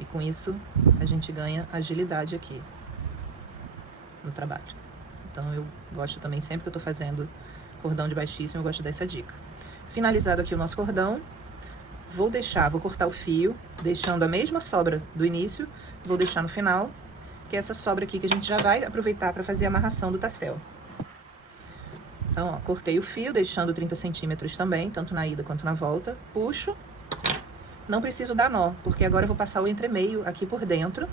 E com isso, a gente ganha agilidade aqui no trabalho. Então, eu gosto também, sempre que eu tô fazendo cordão de baixíssimo, eu gosto dessa dica. Finalizado aqui o nosso cordão, vou cortar o fio, deixando a mesma sobra do início, vou deixar no final, que é essa sobra aqui que a gente já vai aproveitar para fazer a amarração do tassel. Então, ó, cortei o fio, deixando 30 centímetros também, tanto na ida quanto na volta, puxo. Não preciso dar nó, porque agora eu vou passar o entremeio aqui por dentro,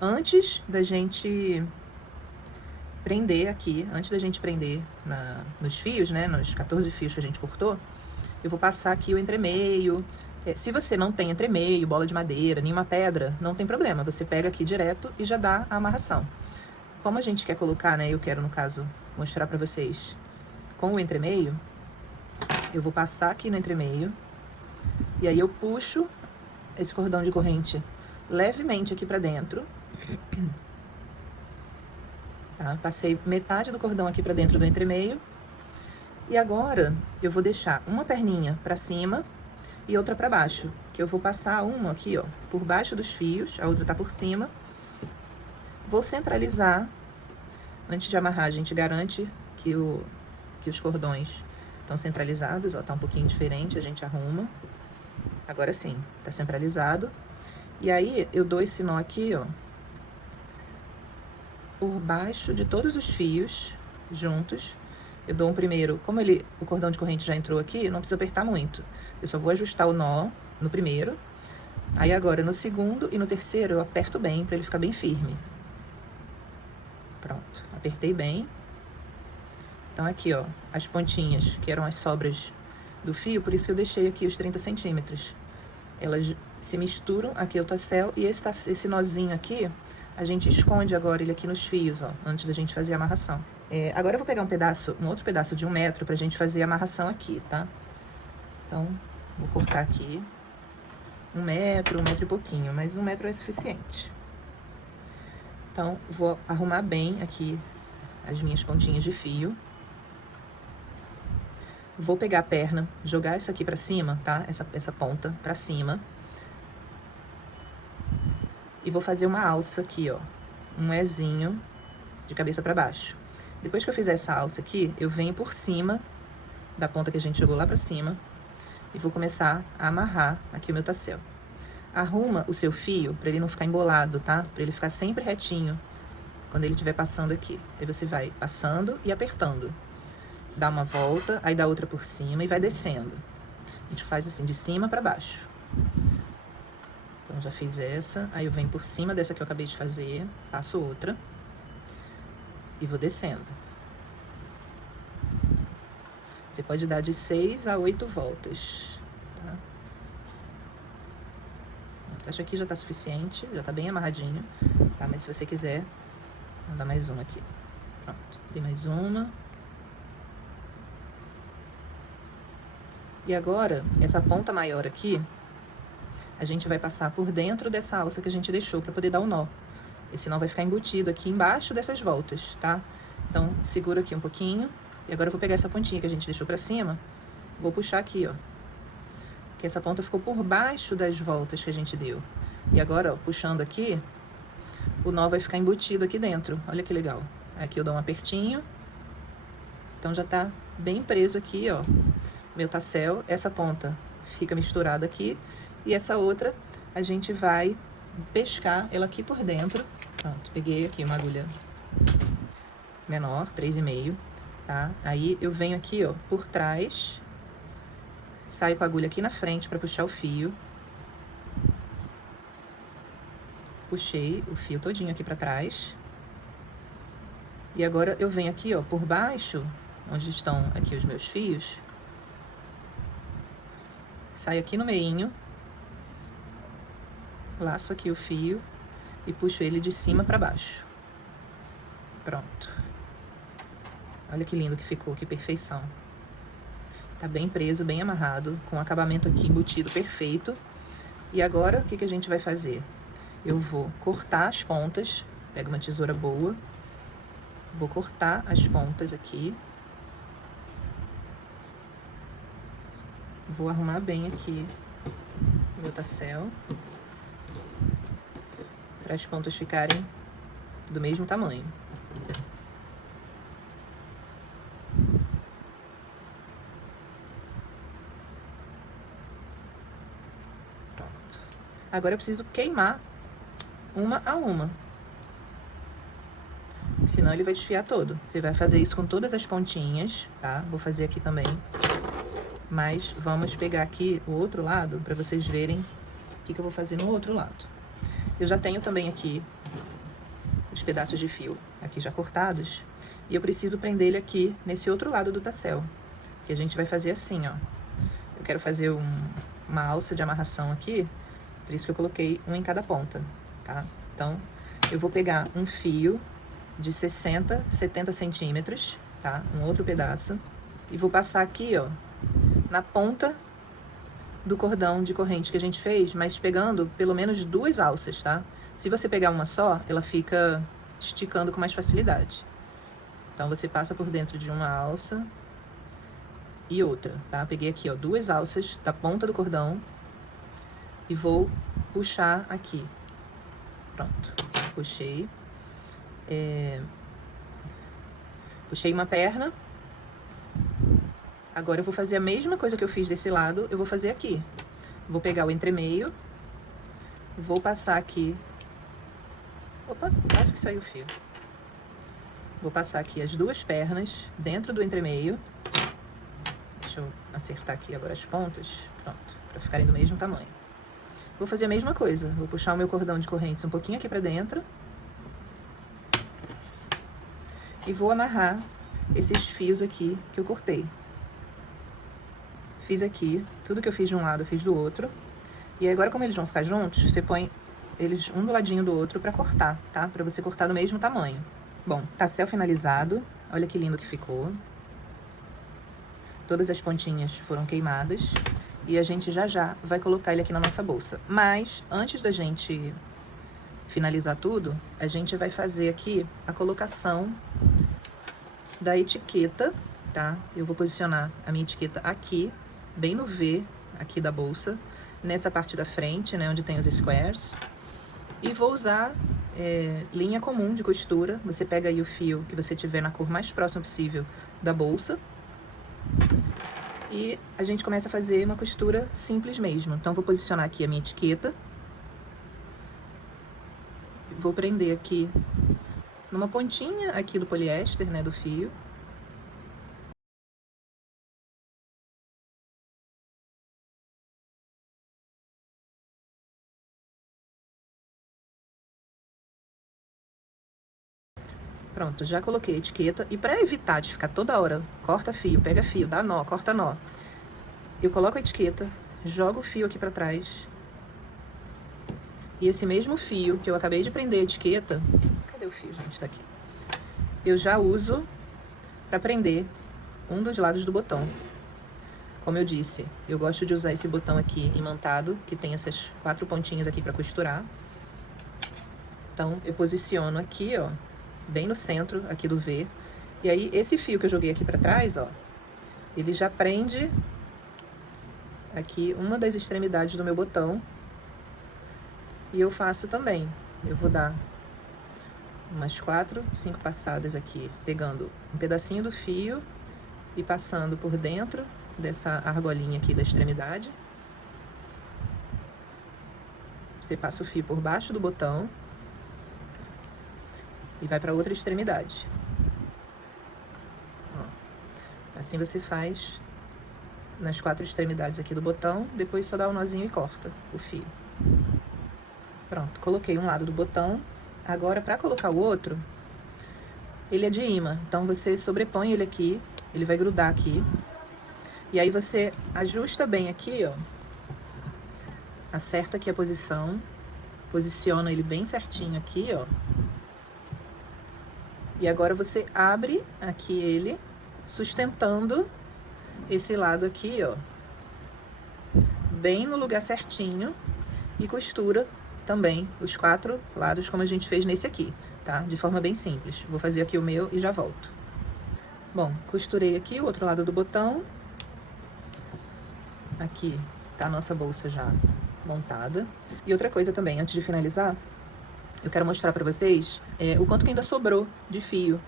antes da gente prender aqui, antes da gente prender nos fios, né, nos 14 fios que a gente cortou, eu vou passar aqui o entremeio. Se você não tem entremeio, bola de madeira, nenhuma pedra, não tem problema. Você pega aqui direto e já dá a amarração. Como a gente quer colocar, né, eu quero, no caso, mostrar pra vocês com o entremeio, eu vou passar aqui no entremeio, e aí eu puxo esse cordão de corrente levemente aqui pra dentro. Tá? Passei metade do cordão aqui pra dentro do entremeio. E agora, eu vou deixar uma perninha pra cima e outra pra baixo. Que eu vou passar uma aqui, ó, por baixo dos fios, a outra tá por cima. Vou centralizar. Antes de amarrar, a gente garante que os cordões estão centralizados, ó, tá um pouquinho diferente, a gente arruma. Agora sim, tá centralizado. E aí, eu dou esse nó aqui, ó, por baixo de todos os fios juntos. eu dou um primeiro, como o cordão de corrente já entrou aqui, não precisa apertar muito. Eu só vou ajustar o nó no primeiro. Aí agora no segundo e no terceiro eu aperto bem para ele ficar bem firme. Pronto, apertei bem. Então aqui, ó, as pontinhas, que eram as sobras do fio, por isso que eu deixei aqui os 30 centímetros. Elas se misturam, aqui é o tassel, e esse nozinho aqui, a gente esconde agora ele aqui nos fios, ó, antes da gente fazer a amarração. Agora eu vou pegar um outro pedaço de 1 metro pra gente fazer a amarração aqui, tá? Então, vou cortar aqui 1 metro e pouquinho, mas 1 metro é suficiente. Então, vou arrumar bem aqui as minhas pontinhas de fio. Vou pegar a perna, jogar essa aqui pra cima, tá? Essa ponta pra cima. E vou fazer uma alça aqui, ó. Um Ezinho de cabeça pra baixo. Depois que eu fizer essa alça aqui, eu venho por cima da ponta que a gente jogou lá pra cima. E vou começar a amarrar aqui o meu tassel. Arruma o seu fio pra ele não ficar embolado, tá? Pra ele ficar sempre retinho quando ele estiver passando aqui. Aí você vai passando e apertando. Dá uma volta, aí dá outra por cima e vai descendo. A gente faz assim, de cima pra baixo. Então, já fiz essa, aí eu venho por cima dessa que eu acabei de fazer, passo outra e vou descendo. Você pode dar de 6 a 8 voltas, tá? Acho que aqui já tá suficiente, já tá bem amarradinho, tá? Mas se você quiser, vou dar mais uma aqui. Pronto, dei mais uma. E agora, essa ponta maior aqui, a gente vai passar por dentro dessa alça que a gente deixou pra poder dar o nó. Esse nó vai ficar embutido aqui embaixo dessas voltas, tá? Então, segura aqui um pouquinho. E agora eu vou pegar essa pontinha que a gente deixou pra cima. Vou puxar aqui, ó. Porque essa ponta ficou por baixo das voltas que a gente deu. E agora, ó, puxando aqui, o nó vai ficar embutido aqui dentro. Olha que legal. Aqui eu dou um apertinho. Então, já tá bem preso aqui, ó. Meu tassel. Essa ponta fica misturada aqui. E essa outra, a gente vai pescar ela aqui por dentro. Pronto, peguei aqui uma agulha menor, 3,5, tá? Aí eu venho aqui, ó, por trás, saio com a agulha aqui na frente pra puxar o fio. Puxei o fio todinho aqui pra trás. E agora eu venho aqui, ó, por baixo, onde estão aqui os meus fios. Saio aqui no meinho. Laço aqui o fio e puxo ele de cima pra baixo. Pronto. Olha que lindo que ficou, que perfeição. Tá bem preso, bem amarrado, com o acabamento aqui embutido perfeito. E agora, o que que a gente vai fazer? Eu vou cortar as pontas, pego uma tesoura boa, vou cortar as pontas aqui. Vou arrumar bem aqui o meu tassel, para as pontas ficarem do mesmo tamanho. Pronto. Agora eu preciso queimar uma a uma, senão ele vai desfiar todo. Você vai fazer isso com todas as pontinhas, tá? Vou fazer aqui também. Mas vamos pegar aqui o outro lado para vocês verem o que eu vou fazer no outro lado. Eu já tenho também aqui os pedaços de fio aqui já cortados. E eu preciso prender ele aqui nesse outro lado do tassel. Que a gente vai fazer assim, ó. Eu quero fazer uma alça de amarração aqui. Por isso que eu coloquei um em cada ponta, tá? Então, eu vou pegar um fio de 60, 70 centímetros, tá? Um outro pedaço. E vou passar aqui, ó, na ponta do cordão de corrente que a gente fez, mas pegando pelo menos 2 alças, tá? Se você pegar uma só, ela fica esticando com mais facilidade. Então, você passa por dentro de uma alça e outra, tá? Peguei aqui, ó, 2 alças da ponta do cordão e vou puxar aqui. Pronto, puxei. Puxei uma perna. Agora eu vou fazer a mesma coisa que eu fiz desse lado, eu vou fazer aqui. Vou pegar o entremeio, vou passar aqui. Opa, quase que saiu o fio. Vou passar aqui as duas pernas dentro do entremeio. Deixa eu acertar aqui agora as pontas. Pronto, para ficarem do mesmo tamanho. Vou fazer a mesma coisa. Vou puxar o meu cordão de correntes um pouquinho aqui para dentro. E vou amarrar esses fios aqui que eu cortei. Fiz aqui, tudo que eu fiz de um lado eu fiz do outro. E agora, como eles vão ficar juntos, você põe eles um do ladinho do outro pra cortar, tá? Pra você cortar do mesmo tamanho. Bom, tassel finalizado. Olha que lindo que ficou. Todas as pontinhas foram queimadas. E a gente já vai colocar ele aqui na nossa bolsa. Mas, antes da gente finalizar tudo, a gente vai fazer aqui a colocação da etiqueta, tá? Eu vou posicionar a minha etiqueta aqui, bem no V, aqui da bolsa, nessa parte da frente, né, onde tem os squares. E vou usar linha comum de costura. Você pega aí o fio que você tiver na cor mais próxima possível da bolsa. E a gente começa a fazer uma costura simples mesmo. Então, vou posicionar aqui a minha etiqueta. Vou prender aqui numa pontinha aqui do poliéster, né, do fio. Pronto, já coloquei a etiqueta. E para evitar de ficar toda hora, corta fio, pega fio, dá nó, corta nó, eu coloco a etiqueta, jogo o fio aqui para trás. E esse mesmo fio que eu acabei de prender a etiqueta... Cadê o fio, gente? Tá aqui. Eu já uso para prender um dos lados do botão. Como eu disse, eu gosto de usar esse botão aqui imantado, que tem essas 4 pontinhas aqui para costurar. Então, eu posiciono aqui, ó, bem no centro aqui do V. E aí, esse fio que eu joguei aqui pra trás, ó, ele já prende aqui uma das extremidades do meu botão. E eu faço também. Eu vou dar umas 4, 5 passadas aqui, pegando um pedacinho do fio e passando por dentro dessa argolinha aqui da extremidade. Você passa o fio por baixo do botão e vai para outra extremidade. Ó, assim você faz nas 4 extremidades aqui do botão, depois só dá um nozinho e corta o fio. Pronto, coloquei um lado do botão. Agora, para colocar o outro, ele é de imã, então você sobrepõe ele aqui, ele vai grudar aqui. E aí você ajusta bem aqui, ó, acerta aqui a posição, posiciona ele bem certinho aqui, ó. E agora você abre aqui ele, sustentando esse lado aqui, ó, bem no lugar certinho, e costura também os 4 lados como a gente fez nesse aqui, tá? De forma bem simples. Vou fazer aqui o meu e já volto. Bom, costurei aqui o outro lado do botão. Aqui tá a nossa bolsa já montada. E outra coisa também, antes de finalizar, eu quero mostrar pra vocês o quanto que ainda sobrou de fio,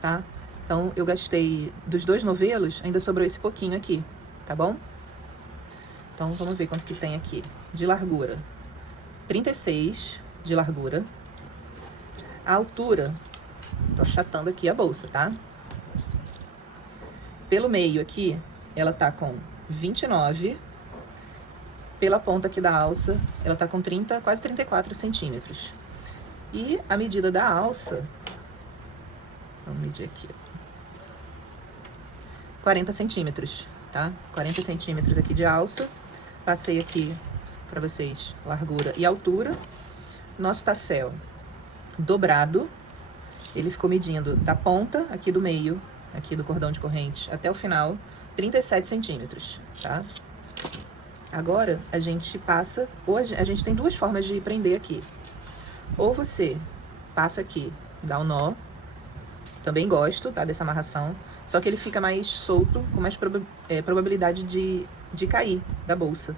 tá? Então, eu gastei dos 2 novelos, ainda sobrou esse pouquinho aqui, tá bom? Então, vamos ver quanto que tem aqui de largura. 36 de largura. A altura, tô achatando aqui a bolsa, tá? Pelo meio aqui, ela tá com 29. Pela ponta aqui da alça, ela tá com 30, quase 34 centímetros. E a medida da alça, vamos medir aqui, 40 centímetros, tá? 40 centímetros aqui de alça. Passei aqui para vocês largura e altura. Nosso tassel dobrado, ele ficou medindo da ponta aqui do meio, aqui do cordão de corrente, até o final, 37 centímetros, tá? Agora, a gente passa... Hoje, a gente tem 2 formas de prender aqui. Ou você passa aqui, dá um nó. Também gosto, tá, dessa amarração. Só que ele fica mais solto, com mais probabilidade de cair da bolsa.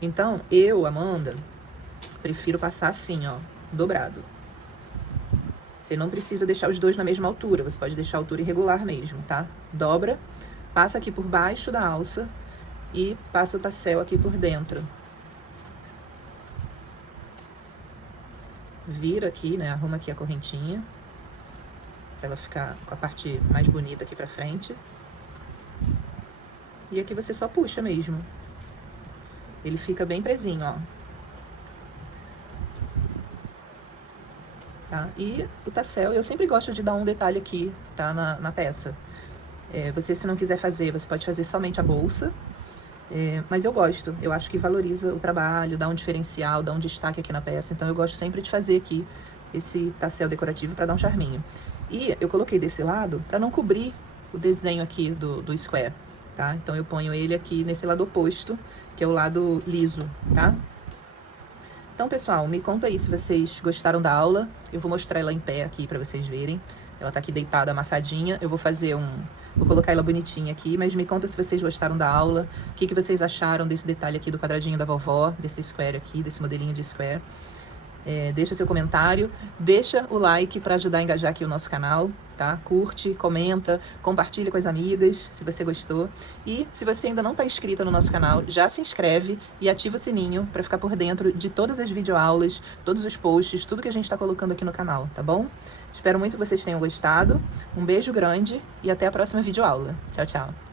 Então, eu, Amanda, prefiro passar assim, ó, dobrado. Você não precisa deixar os 2 na mesma altura, você pode deixar a altura irregular mesmo, tá? Dobra, passa aqui por baixo da alça e passa o tassel aqui por dentro. Vira aqui, né, arruma aqui a correntinha. Pra ela ficar com a parte mais bonita aqui pra frente. E aqui você só puxa mesmo. Ele fica bem presinho, ó. Tá? E o tassel, eu sempre gosto de dar um detalhe aqui, tá? Na peça. Você, se não quiser fazer, você pode fazer somente a bolsa. Mas eu gosto, eu acho que valoriza o trabalho, dá um diferencial, dá um destaque aqui na peça. Então eu gosto sempre de fazer aqui esse tassel decorativo para dar um charminho. E eu coloquei desse lado para não cobrir o desenho aqui do square, tá? Então eu ponho ele aqui nesse lado oposto, que é o lado liso, tá? Então, pessoal, me conta aí se vocês gostaram da aula. Eu vou mostrar ela em pé aqui para vocês verem. Ela tá aqui deitada, amassadinha. Eu vou fazer vou colocar ela bonitinha aqui, mas me conta se vocês gostaram da aula. O que vocês acharam desse detalhe aqui do quadradinho da vovó, desse square aqui, desse modelinho de square. Deixa seu comentário, deixa o like para ajudar a engajar aqui o nosso canal, tá? Curte, comenta, compartilha com as amigas, se você gostou. E se você ainda não está inscrito no nosso canal, já se inscreve e ativa o sininho para ficar por dentro de todas as videoaulas, todos os posts, tudo que a gente está colocando aqui no canal, tá bom? Espero muito que vocês tenham gostado. Um beijo grande e até a próxima videoaula. Tchau, tchau!